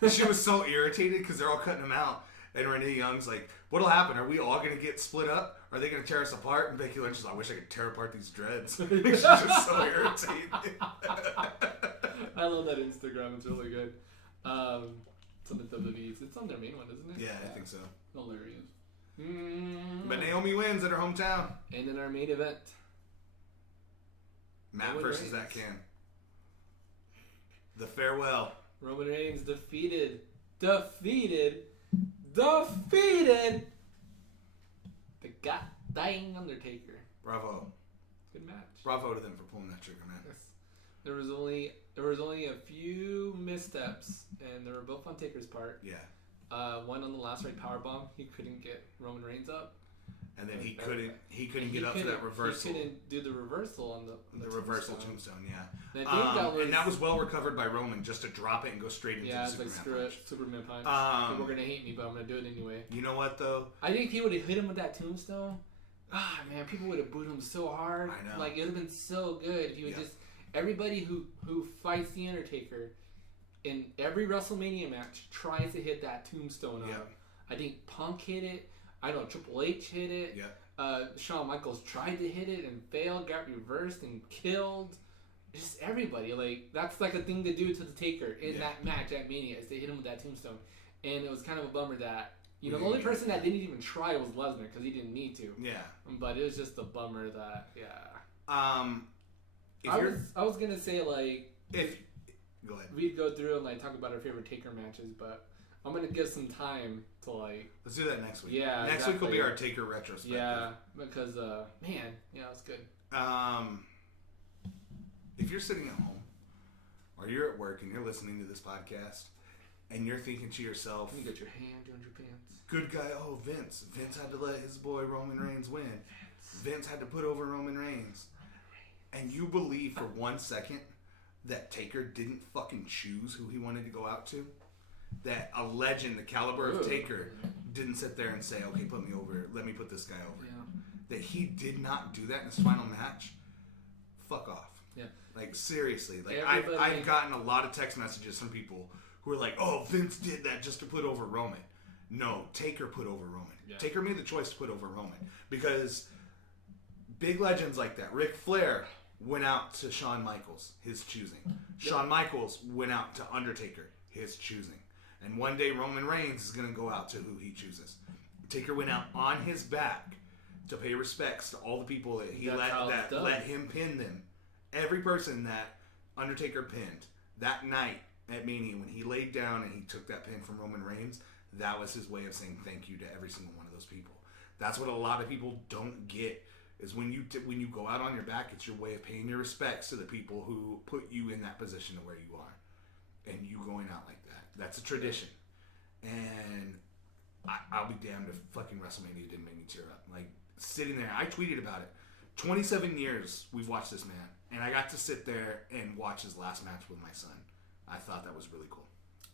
She was so irritated because they're all cutting him out, and Renee Young's like, "What'll happen? Are we all gonna get split up? Are they gonna tear us apart?" And Becky Lynch is like, "I wish I could tear apart these dreads." She's just so irritated. I love that Instagram. It's really good. It's on the WWE's. It's on their main one, isn't it? Yeah, I think so. Hilarious. But Naomi wins at her hometown. And in our main event, Matt versus that can. The farewell. Roman Reigns defeated the goddamn Undertaker. Bravo. Good match. Bravo to them for pulling that trigger, man. Yes. There was only a few missteps, and they were both on Taker's part. Yeah. One on the last right powerbomb, he couldn't get Roman Reigns up. And then he couldn't get up to that reversal. He couldn't do the reversal on the reversal tombstone, yeah. And that was well recovered by Roman just to drop it and go straight into the Superman screw punch. it, Superman punch. People are gonna hate me, but I'm gonna do it anyway. You know what though? I think if he would have hit him with that tombstone, man, people would have booed him so hard. I know. It would have been so good if he would just everybody who fights the Undertaker in every WrestleMania match tries to hit that tombstone Yeah. up. I think Punk hit it. I know Triple H hit it. Yeah. Shawn Michaels tried to hit it and failed, got reversed and killed. Just everybody. Like, that's like a thing to do to the Taker in that match at Mania, is to hit him with that tombstone. And it was kind of a bummer that, the only person that didn't even try was Lesnar because he didn't need to. Yeah. But it was just a bummer that, If I was going to say, like, go ahead. we'd go through and, like, talk about our favorite Taker matches, but I'm going to give some time to, like... Let's do that next week. Yeah, Next week will be our Taker retrospective. Yeah, because, man, yeah, it was good. If you're sitting at home or you're at work and you're listening to this podcast and you're thinking to yourself, You got your hand under your pants. good guy, Vince. Vince had to let his boy Roman Reigns win. Vince had to put over Roman Reigns. And you believe for 1 second that Taker didn't fucking choose who he wanted to go out to? That a legend, the caliber of Taker, didn't sit there and say, okay, put me over. Let me put this guy over. Yeah. That he did not do that in his final match? Fuck off. Yeah. Like, seriously. Like, Everybody... I've gotten a lot of text messages from people who are like, oh, Vince did that just to put over Roman. No, Taker put over Roman. Yeah. Taker made the choice to put over Roman. Because big legends like that, Ric Flair went out to Shawn Michaels, his choosing. Shawn Michaels went out to Undertaker, his choosing. And one day Roman Reigns is going to go out to who he chooses. Taker went out on his back to pay respects to all the people that he let him pin them. Every person that Undertaker pinned that night at Mania, when he laid down and he took that pin from Roman Reigns, that was his way of saying thank you to every single one of those people. That's what a lot of people don't get, is when you go out on your back, it's your way of paying your respects to the people who put you in that position to where you are. And you going out like that. That's a tradition. And I'll be damned if fucking WrestleMania didn't make me tear up. Like, sitting there, I tweeted about it. 27 years we've watched this man. And I got to sit there and watch his last match with my son. I thought that was really cool.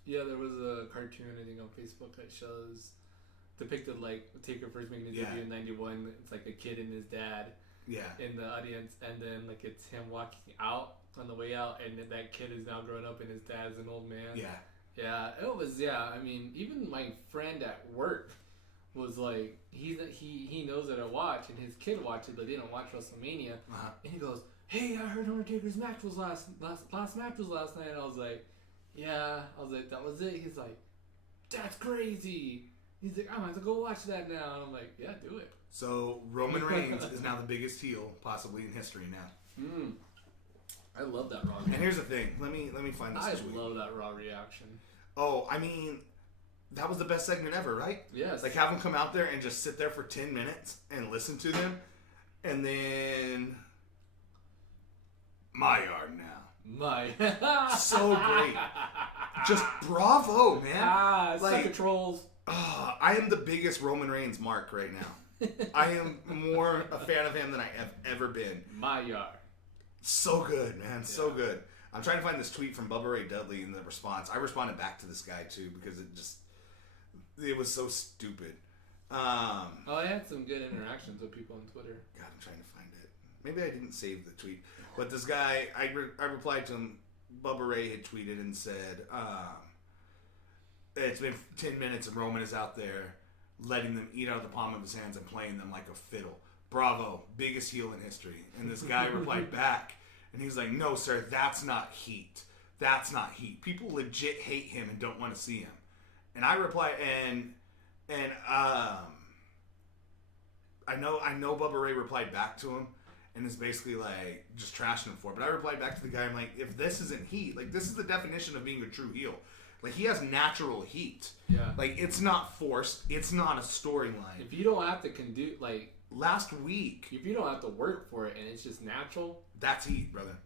Yeah, there was a cartoon, I think, on Facebook that shows depicted, like, Taker first making his debut in 91. It's like a kid and his dad in the audience. And then, like, it's him walking out on the way out. And then that kid is now grown up and his dad's an old man. Yeah. Yeah, it was, I mean, even my friend at work was like, he knows that I watch, and his kid watched it, but they didn't watch WrestleMania. Uh-huh. And he goes, hey, I heard Undertaker's match was last match was last night. And I was like, yeah. I was like, that was it? He's like, that's crazy. He's like, I might have to go watch that now. And I'm like, yeah, do it. So Roman Reigns is now the biggest heel possibly in history now. I love that Raw. And here's the thing. Let me find this tweet. I love that Raw reaction. Oh, I mean, that was the best segment ever, right? Yes. Like, have them come out there and just sit there for 10 minutes and listen to them. And then... my yard now. So great. Just bravo, man. Sucker trolls. I am the biggest Roman Reigns mark right now. I am more a fan of him than I have ever been. My yard. So good, man. So good. I'm trying to find this tweet from Bubba Ray Dudley in the response. I responded back to this guy, too, because it was so stupid. I had some good interactions with people on Twitter. God, I'm trying to find it. Maybe I didn't save the tweet. But this guy, I replied to him. Bubba Ray had tweeted and said, it's been 10 minutes and Roman is out there letting them eat out of the palm of his hands and playing them like a fiddle. Bravo, biggest heel in history. And this guy replied back, and he's like, no, sir, that's not heat. That's not heat. People legit hate him and don't want to see him. And I reply, and I know Bubba Ray replied back to him, and is basically like just trashing him for it. But I replied back to the guy, I'm like, if this isn't heat, like, this is the definition of being a true heel. Like, he has natural heat. Yeah. Like, it's not forced. It's not a storyline. If you don't have to last week, if you don't have to work for it and it's just natural, that's heat, brother.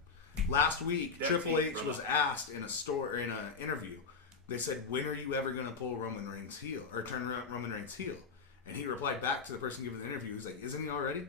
Last week, Triple H was asked in an interview. They said, when are you ever going to pull Roman Reigns heel or turn Roman Reigns heel? And he replied back to the person giving the interview. He's like, isn't he already?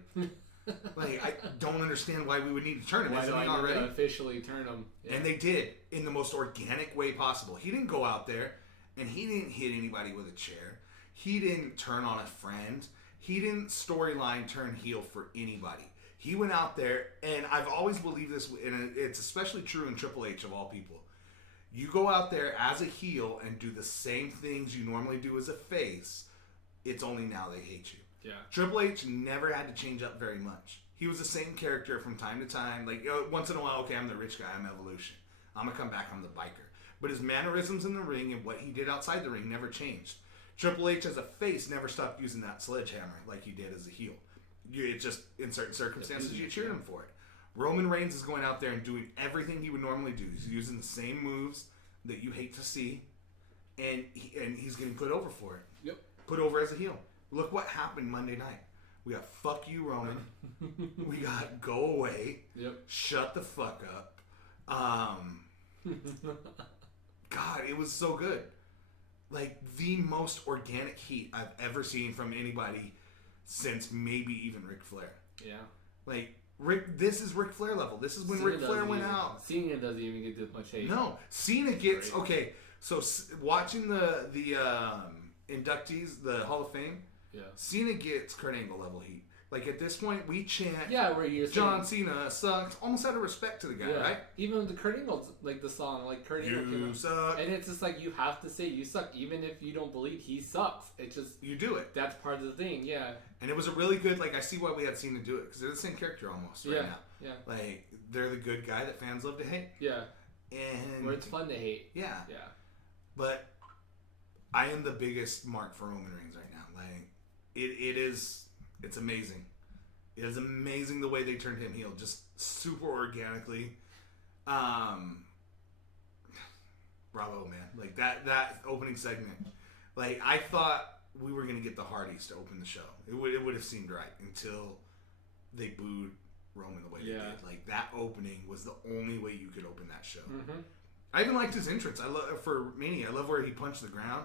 Like, I don't understand why we would need to turn him. Isn't he already? Need to officially turn him. Yeah. And they did in the most organic way possible. He didn't go out there and he didn't hit anybody with a chair. He didn't turn on a friend. He didn't storyline turn heel for anybody. He went out there, and I've always believed this, and it's especially true in Triple H of all people. You go out there as a heel and do the same things you normally do as a face. It's only now they hate you. Yeah. Triple H never had to change up very much. He was the same character from time to time. Like, once in a while, okay, I'm the rich guy, I'm Evolution. I'm going to come back, I'm the biker. But his mannerisms in the ring and what he did outside the ring never changed. Triple H as a face never stopped using that sledgehammer like he did as a heel. It just, in certain circumstances, you cheered him for it. Roman Reigns is going out there and doing everything he would normally do. He's using the same moves that you hate to see, and he's getting put over for it. Yep. Put over as a heel. Look what happened Monday night. We got fuck you, Roman. We got go away. Yep. Shut the fuck up. God, it was so good. Like, the most organic heat I've ever seen from anybody since maybe even Ric Flair. Yeah. Like, this is Ric Flair level. This is when Ric Flair went out. Cena doesn't even get this much hate. No. Cena gets... Okay, so watching the inductees, the Hall of Fame, yeah, Cena gets Kurt Angle level heat. Like, at this point, we chant, yeah, where you're John Cena sucks, almost out of respect to the guy, right? Even the Kurt Angle, like the song, like Kurt Angle You suck. And it's just like, you have to say you suck, even if you don't believe he sucks. It's just... You do it. That's part of the thing, yeah. And it was a really good, like, I see why we had Cena do it, because they're the same character almost right now. Yeah. Like, they're the good guy that fans love to hate. Yeah. And... Where it's fun to hate. Yeah. Yeah. But I am the biggest mark for Roman Reigns right now. Like, it's amazing. It is amazing the way they turned him heel, just super organically. Bravo, man! Like that opening segment. Like, I thought we were gonna get the Hardys to open the show. It would have seemed right until they booed Roman the way they did. Like, that opening was the only way you could open that show. Mm-hmm. I even liked his entrance. For Mania, I love where he punched the ground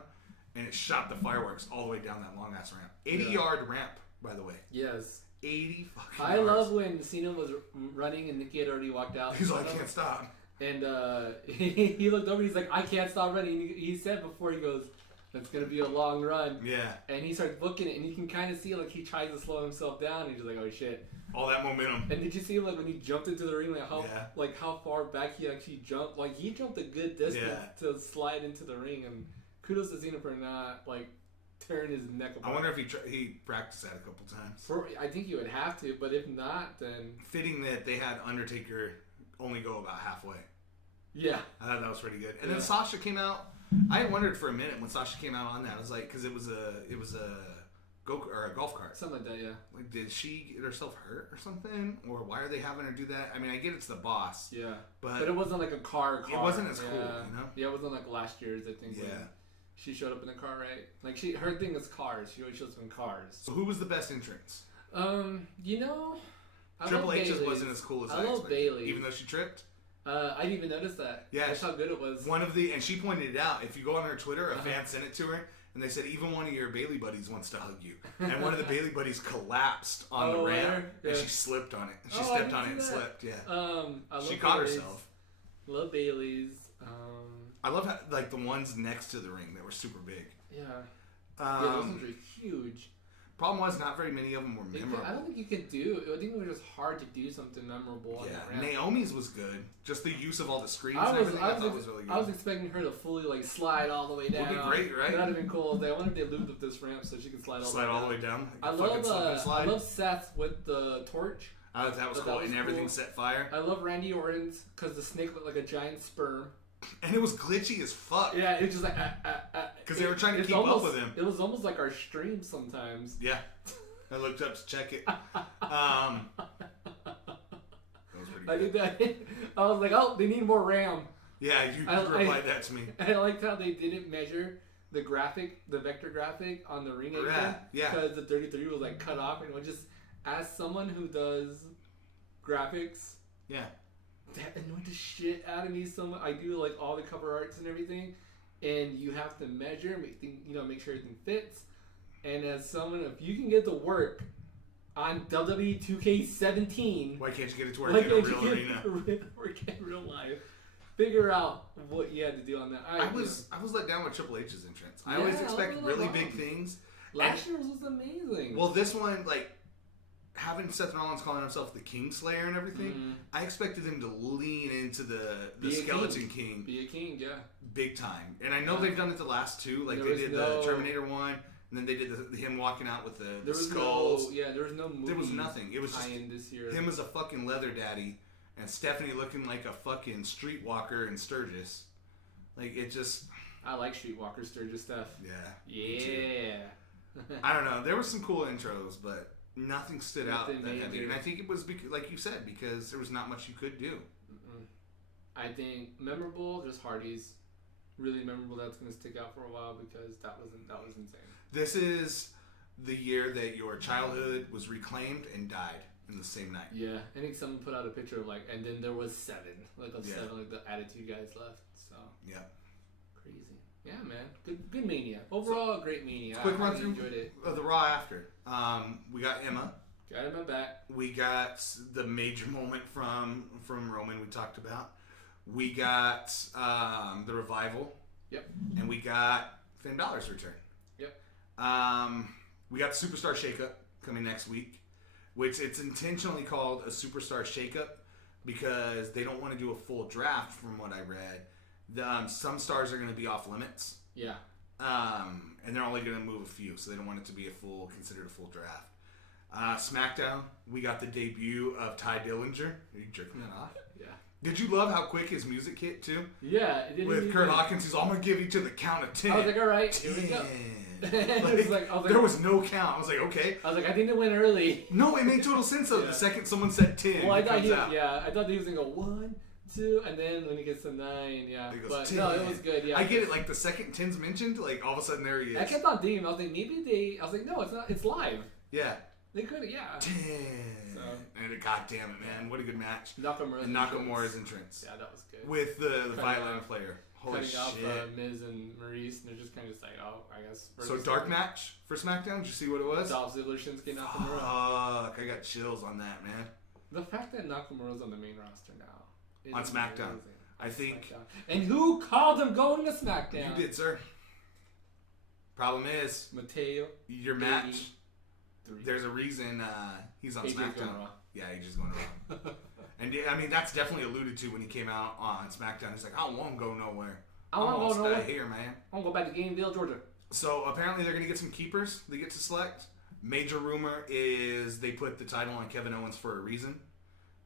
and it shot the fireworks all the way down that long ass ramp. 80-yard ramp, by the way. Yes. 80 fucking I yards. love when Cena was running and Nikki had already walked out. He's like, I can't stop. And he looked over. He's like, I can't stop running. He said before, he goes, "That's gonna be a long run." Yeah. And he starts booking it, and you can kind of see like he tries to slow himself down. And he's just like, "Oh shit!" All that momentum. And did you see like when he jumped into the ring, like how far back he actually jumped? Like, he jumped a good distance to slide into the ring. And kudos to Cena for not like tearing his neck apart. I wonder if he practiced that a couple times. I think he would have to, but if not, then... Fitting that they had Undertaker only go about halfway. Yeah. I thought that was pretty good. And then Sasha came out. I had wondered for a minute when Sasha came out on that. I was like, because it was a golf cart. Something like that, yeah. Like, did she get herself hurt or something? Or why are they having her do that? I mean, I get it's the boss. Yeah. But it wasn't like a car. It wasn't as cool, you know? Yeah, it wasn't like last year's, I think. Yeah. She showed up in a car, right? Like, her thing is cars. She always shows up in cars. So who was the best entrance? You know, Triple H's wasn't as cool as I love Bailey, even though she tripped. I didn't even notice that. Yeah, that's how good it was. And she pointed it out. If you go on her Twitter, a fan sent it to her, and they said even one of your Bailey buddies wants to hug you. And one of the Bailey buddies collapsed on the ramp, and she slipped on it. She stepped on it and slipped. Yeah. She caught herself. Love Bailey's. I love how, like, the ones next to the ring that were super big. Yeah. Those ones were huge. Problem was, not very many of them were memorable. I don't think you could do. I think it was just hard to do something memorable. On that ramp. Naomi's was good. Just the use of all the screens and everything. I thought was really good. I was expecting her to fully like slide all the way down. Would be great, right? That'd have been cool. I wanted to loop up this ramp so she could slide all the way down. I love Seth with the torch. That was cool. And everything set fire. I love Randy Orton's because the snake looked like a giant sperm. And it was glitchy as fuck. Yeah, it was just like... Because they were trying to keep up with him. It was almost like our stream sometimes. Yeah. I looked up to check it. That was pretty good. I did that. I was like, oh, they need more RAM. Yeah, you replied that to me. I liked how they didn't measure the vector graphic on the ring apron. Yeah. Because the 33 was like cut off. And it was just, as someone who does graphics... Yeah. That annoyed the shit out of me so much. I do like all the cover arts and everything, and you have to measure, make sure everything fits. And as someone, if you can get to work on WWE 2K17, why can't you get it to work in a real arena? Work in real life. Figure out what you had to do on that. I was let down with Triple H's entrance. I always expect really big things. Last year's was amazing. Well, this one, like, having Seth Rollins calling himself the Kingslayer and everything, I expected him to lean into the Skeleton King. Be a king, yeah. Big time. And I know they've done it the last two. Like, they did the Terminator one, and then they did him walking out with the skulls. There was no movie. There was nothing. It was just this year. him as a fucking leather daddy, and Stephanie looking like a fucking streetwalker in Sturgis. Like, it just... I like Streetwalker Sturgis stuff. Yeah. I don't know. There were some cool intros, but nothing stood out that heavy. And I think it was, because, like you said, because there was not much you could do. I think memorable, just Hardy's. Really memorable. That's going to stick out for a while because that was insane. This is the year that your childhood was reclaimed and died in the same night. Yeah. I think someone put out a picture of and then there was 7. Seven, like the Attitude guys left. So. Yeah. Crazy. Yeah, man. Good Mania. Overall, a great Mania. Quick run through enjoyed it. The Raw after. We got Emma. Got Emma back. We got the major moment from Roman we talked about. We got the Revival. Yep. And we got Finn Balor's return. Yep. We got the Superstar Shakeup coming next week, which it's intentionally called a Superstar Shakeup because they don't want to do a full draft from what I read. Some stars are going to be off limits. Yeah. And they're only going to move a few, so they don't want it to be considered a full draft. SmackDown, we got the debut of Ty Dillinger. Are you jerking that off? Yeah. Did you love how quick his music hit too? Yeah. With Kurt Hawkins, he's I'm going to give you to the count of 10. I was like, all right, here we go. There was no count. I was like, okay. I think they went early. No, it made total sense though. Yeah. The second someone said 10, well, I thought he was going to go 1, 2, and then when he gets to 9, yeah. He goes, but 10. No, it was good, yeah. I get it, like the second 10's mentioned, like all of a sudden there he is. I kept on thinking, I was like, no, it's not, it's live. Yeah. They could have, yeah. 10. So. And God damn it, man. What a good match. Nakamura's entrance. Yeah, that was good. With the violin player. Holy cutting shit. off Miz and Maurice, and they're just kind of like, I guess. So dark match for SmackDown? Did you see what it was? Dolph Ziggler, Shinsuke Nakamura. Fuck, I got chills on that, man. The fact that Nakamura's on the main roster now. On SmackDown. Amazing. I think. SmackDown. And who called him going to SmackDown? You did, sir. Problem is, Mateo. Your match. 3. There's a reason he's on SmackDown. Yeah, he's just going to Raw. And I mean, that's definitely alluded to when he came out on SmackDown. He's like, I don't want to go nowhere. I want to go nowhere. Here, man. I want to go back to Gainesville, Georgia. So apparently they're going to get some keepers they get to select. Major rumor is they put the title on Kevin Owens for a reason.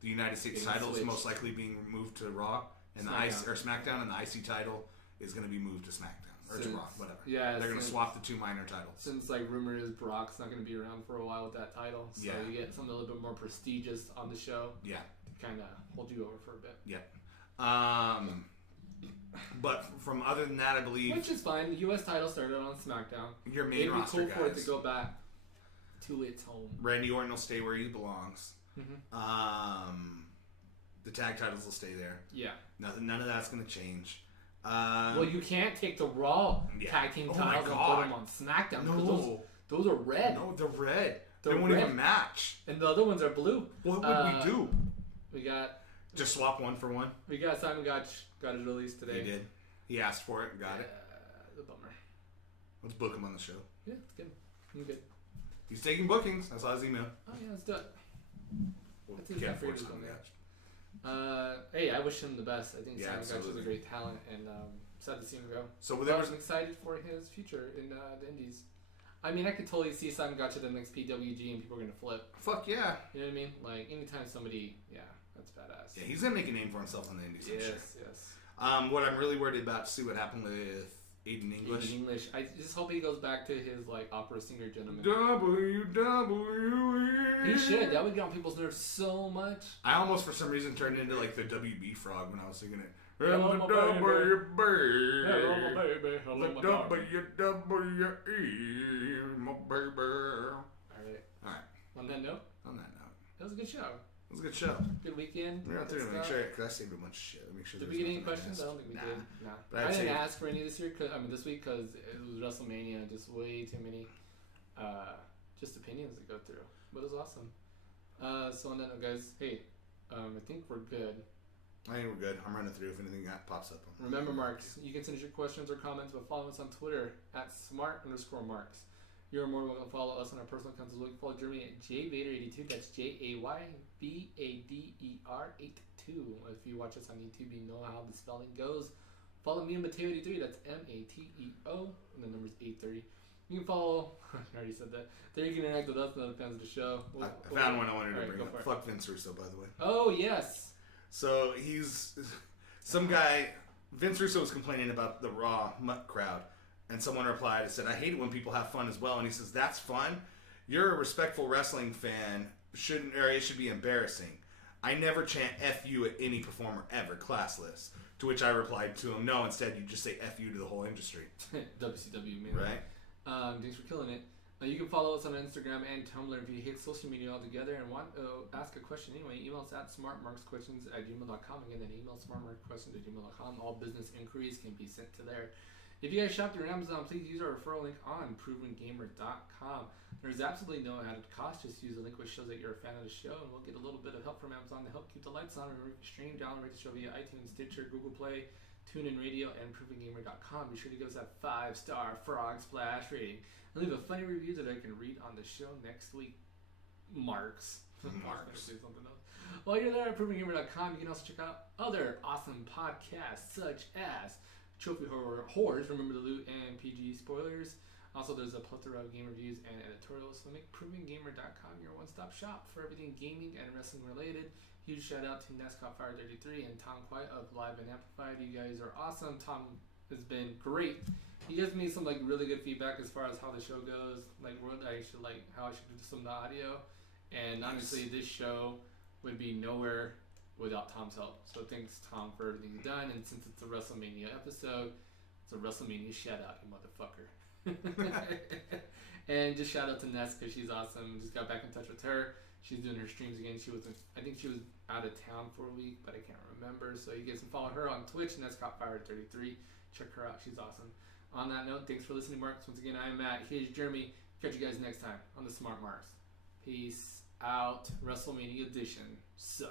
The United States title is most likely being moved to Raw and SmackDown, and the IC title is going to be moved to SmackDown. Or to Raw, whatever. Yeah, they're going to swap the 2 minor titles. Since rumor is Brock's not going to be around for a while with that title, so you get something a little bit more prestigious on the show. Yeah, to kind of hold you over for a bit. Yeah. But from other than that, I believe which is fine. The U.S. title started on SmackDown. Your main roster It'd be cool for it to go back to its home. Randy Orton will stay where he belongs. Mm-hmm. The tag titles will stay there. Yeah. None of that's going to change. Well, you can't take the Raw tag team titles and put them on SmackDown. No, those are red. No, they're red. They won't even match. And the other ones are blue. What would we do? We got just swap 1 for 1. We got Simon Gotch got it released today. He did. He asked for it. Got it. The bummer. Let's book him on the show. Yeah, it's good. I'm good. He's taking bookings. I saw his email. Oh yeah, let's do it. That's his favorite Simon Gotch. Hey, I wish him the best. I think Simon Gotch is a great talent, and sad to see him go. So I'm excited for his future in the Indies. I mean, I could totally see Simon Gotch at the next PWG, and people are gonna flip. Fuck yeah! You know what I mean? Like anytime somebody, that's badass. Yeah, he's gonna make a name for himself in the Indies. Yes. What I'm really worried about to see what happened with Aiden English. I just hope he goes back to his opera singer gentleman. WWE. He should. That would get on people's nerves so much. I almost for some reason turned into the WB frog when I was singing it. Hello, my baby. Hello, my baby. Hello, my WWE, my baby. All right. On that note, that was a good show. It was a good show. Good weekend. We're going to make sure, because I saved a bunch of shit. Make sure did we get any questions? I don't think we did. Nah. But I didn't ask for any this year. This week, because it was WrestleMania. Just way too many just opinions to go through. But it was awesome. So on that note, guys, hey, I think we're good. I think we're good. I'm running through if anything pops up. Remember, Marks, you can send us your questions or comments, but follow us on Twitter at @smart_marks. You're more than welcome to follow us on our personal accounts as well. You can follow Jeremy at JVader82. That's JAYVADER82. If you watch us on YouTube, you know how the spelling goes. Follow me on Mateo83. That's MATEO. And the number's 830. You can follow. I already said that. There you can interact with us and other fans of the show. I found one I wanted to bring up. Fuck Vince Russo, by the way. Oh, yes. So he's some guy. Vince Russo was complaining about the Raw Mutt crowd. And someone replied and said, I hate it when people have fun as well. And he says, that's fun. You're a respectful wrestling fan. It should be embarrassing. I never chant F you at any performer ever, classless. To which I replied to him, no, instead you just say F you to the whole industry. WCW, man. Right. Thanks for killing it. You can follow us on Instagram and Tumblr if you hate social media altogether and want to ask a question anyway. Email us at smartmarksquestions@gmail.com. Again, that email smartmarksquestions@gmail.com. All business inquiries can be sent to there. If you guys shop through Amazon, please use our referral link on provengamer.com. There's absolutely no added cost. Just use the link which shows that you're a fan of the show, and we'll get a little bit of help from Amazon to help keep the lights on. Remember, stream, download the show via iTunes, Stitcher, Google Play, TuneIn Radio, and provengamer.com. Be sure to give us that 5-star frog splash rating and leave a funny review that I can read on the show next week. Marks. Say something else. While you're there at provengamer.com, you can also check out other awesome podcasts such as Trophy Horrors, Remember the Loot, and PG Spoilers. Also, there's a plethora of game reviews and editorials, so make provengamer.com your one-stop shop for everything gaming and wrestling related. Huge shout out to NASCAR Fire 33 and Tom Quiet of Live and Amplified. You guys are awesome. Tom has been great. He gives me some really good feedback as far as how the show goes, what I should how I should do some of the audio. And honestly, this show would be nowhere without Tom's help. So thanks, Tom, for everything you've done. And since it's a WrestleMania episode, it's a WrestleMania shout out, you motherfucker. And just shout out to Ness because she's awesome. Just got back in touch with her. She's doing her streams again. I think she was out of town for a week, but I can't remember. So you guys can follow her on Twitch, NessCopFire33. Check her out. She's awesome. On that note, thanks for listening, Marks. Once again, I'm Matt. Here's Jeremy. Catch you guys next time on the Smart Marks. Peace out. WrestleMania edition. Suck.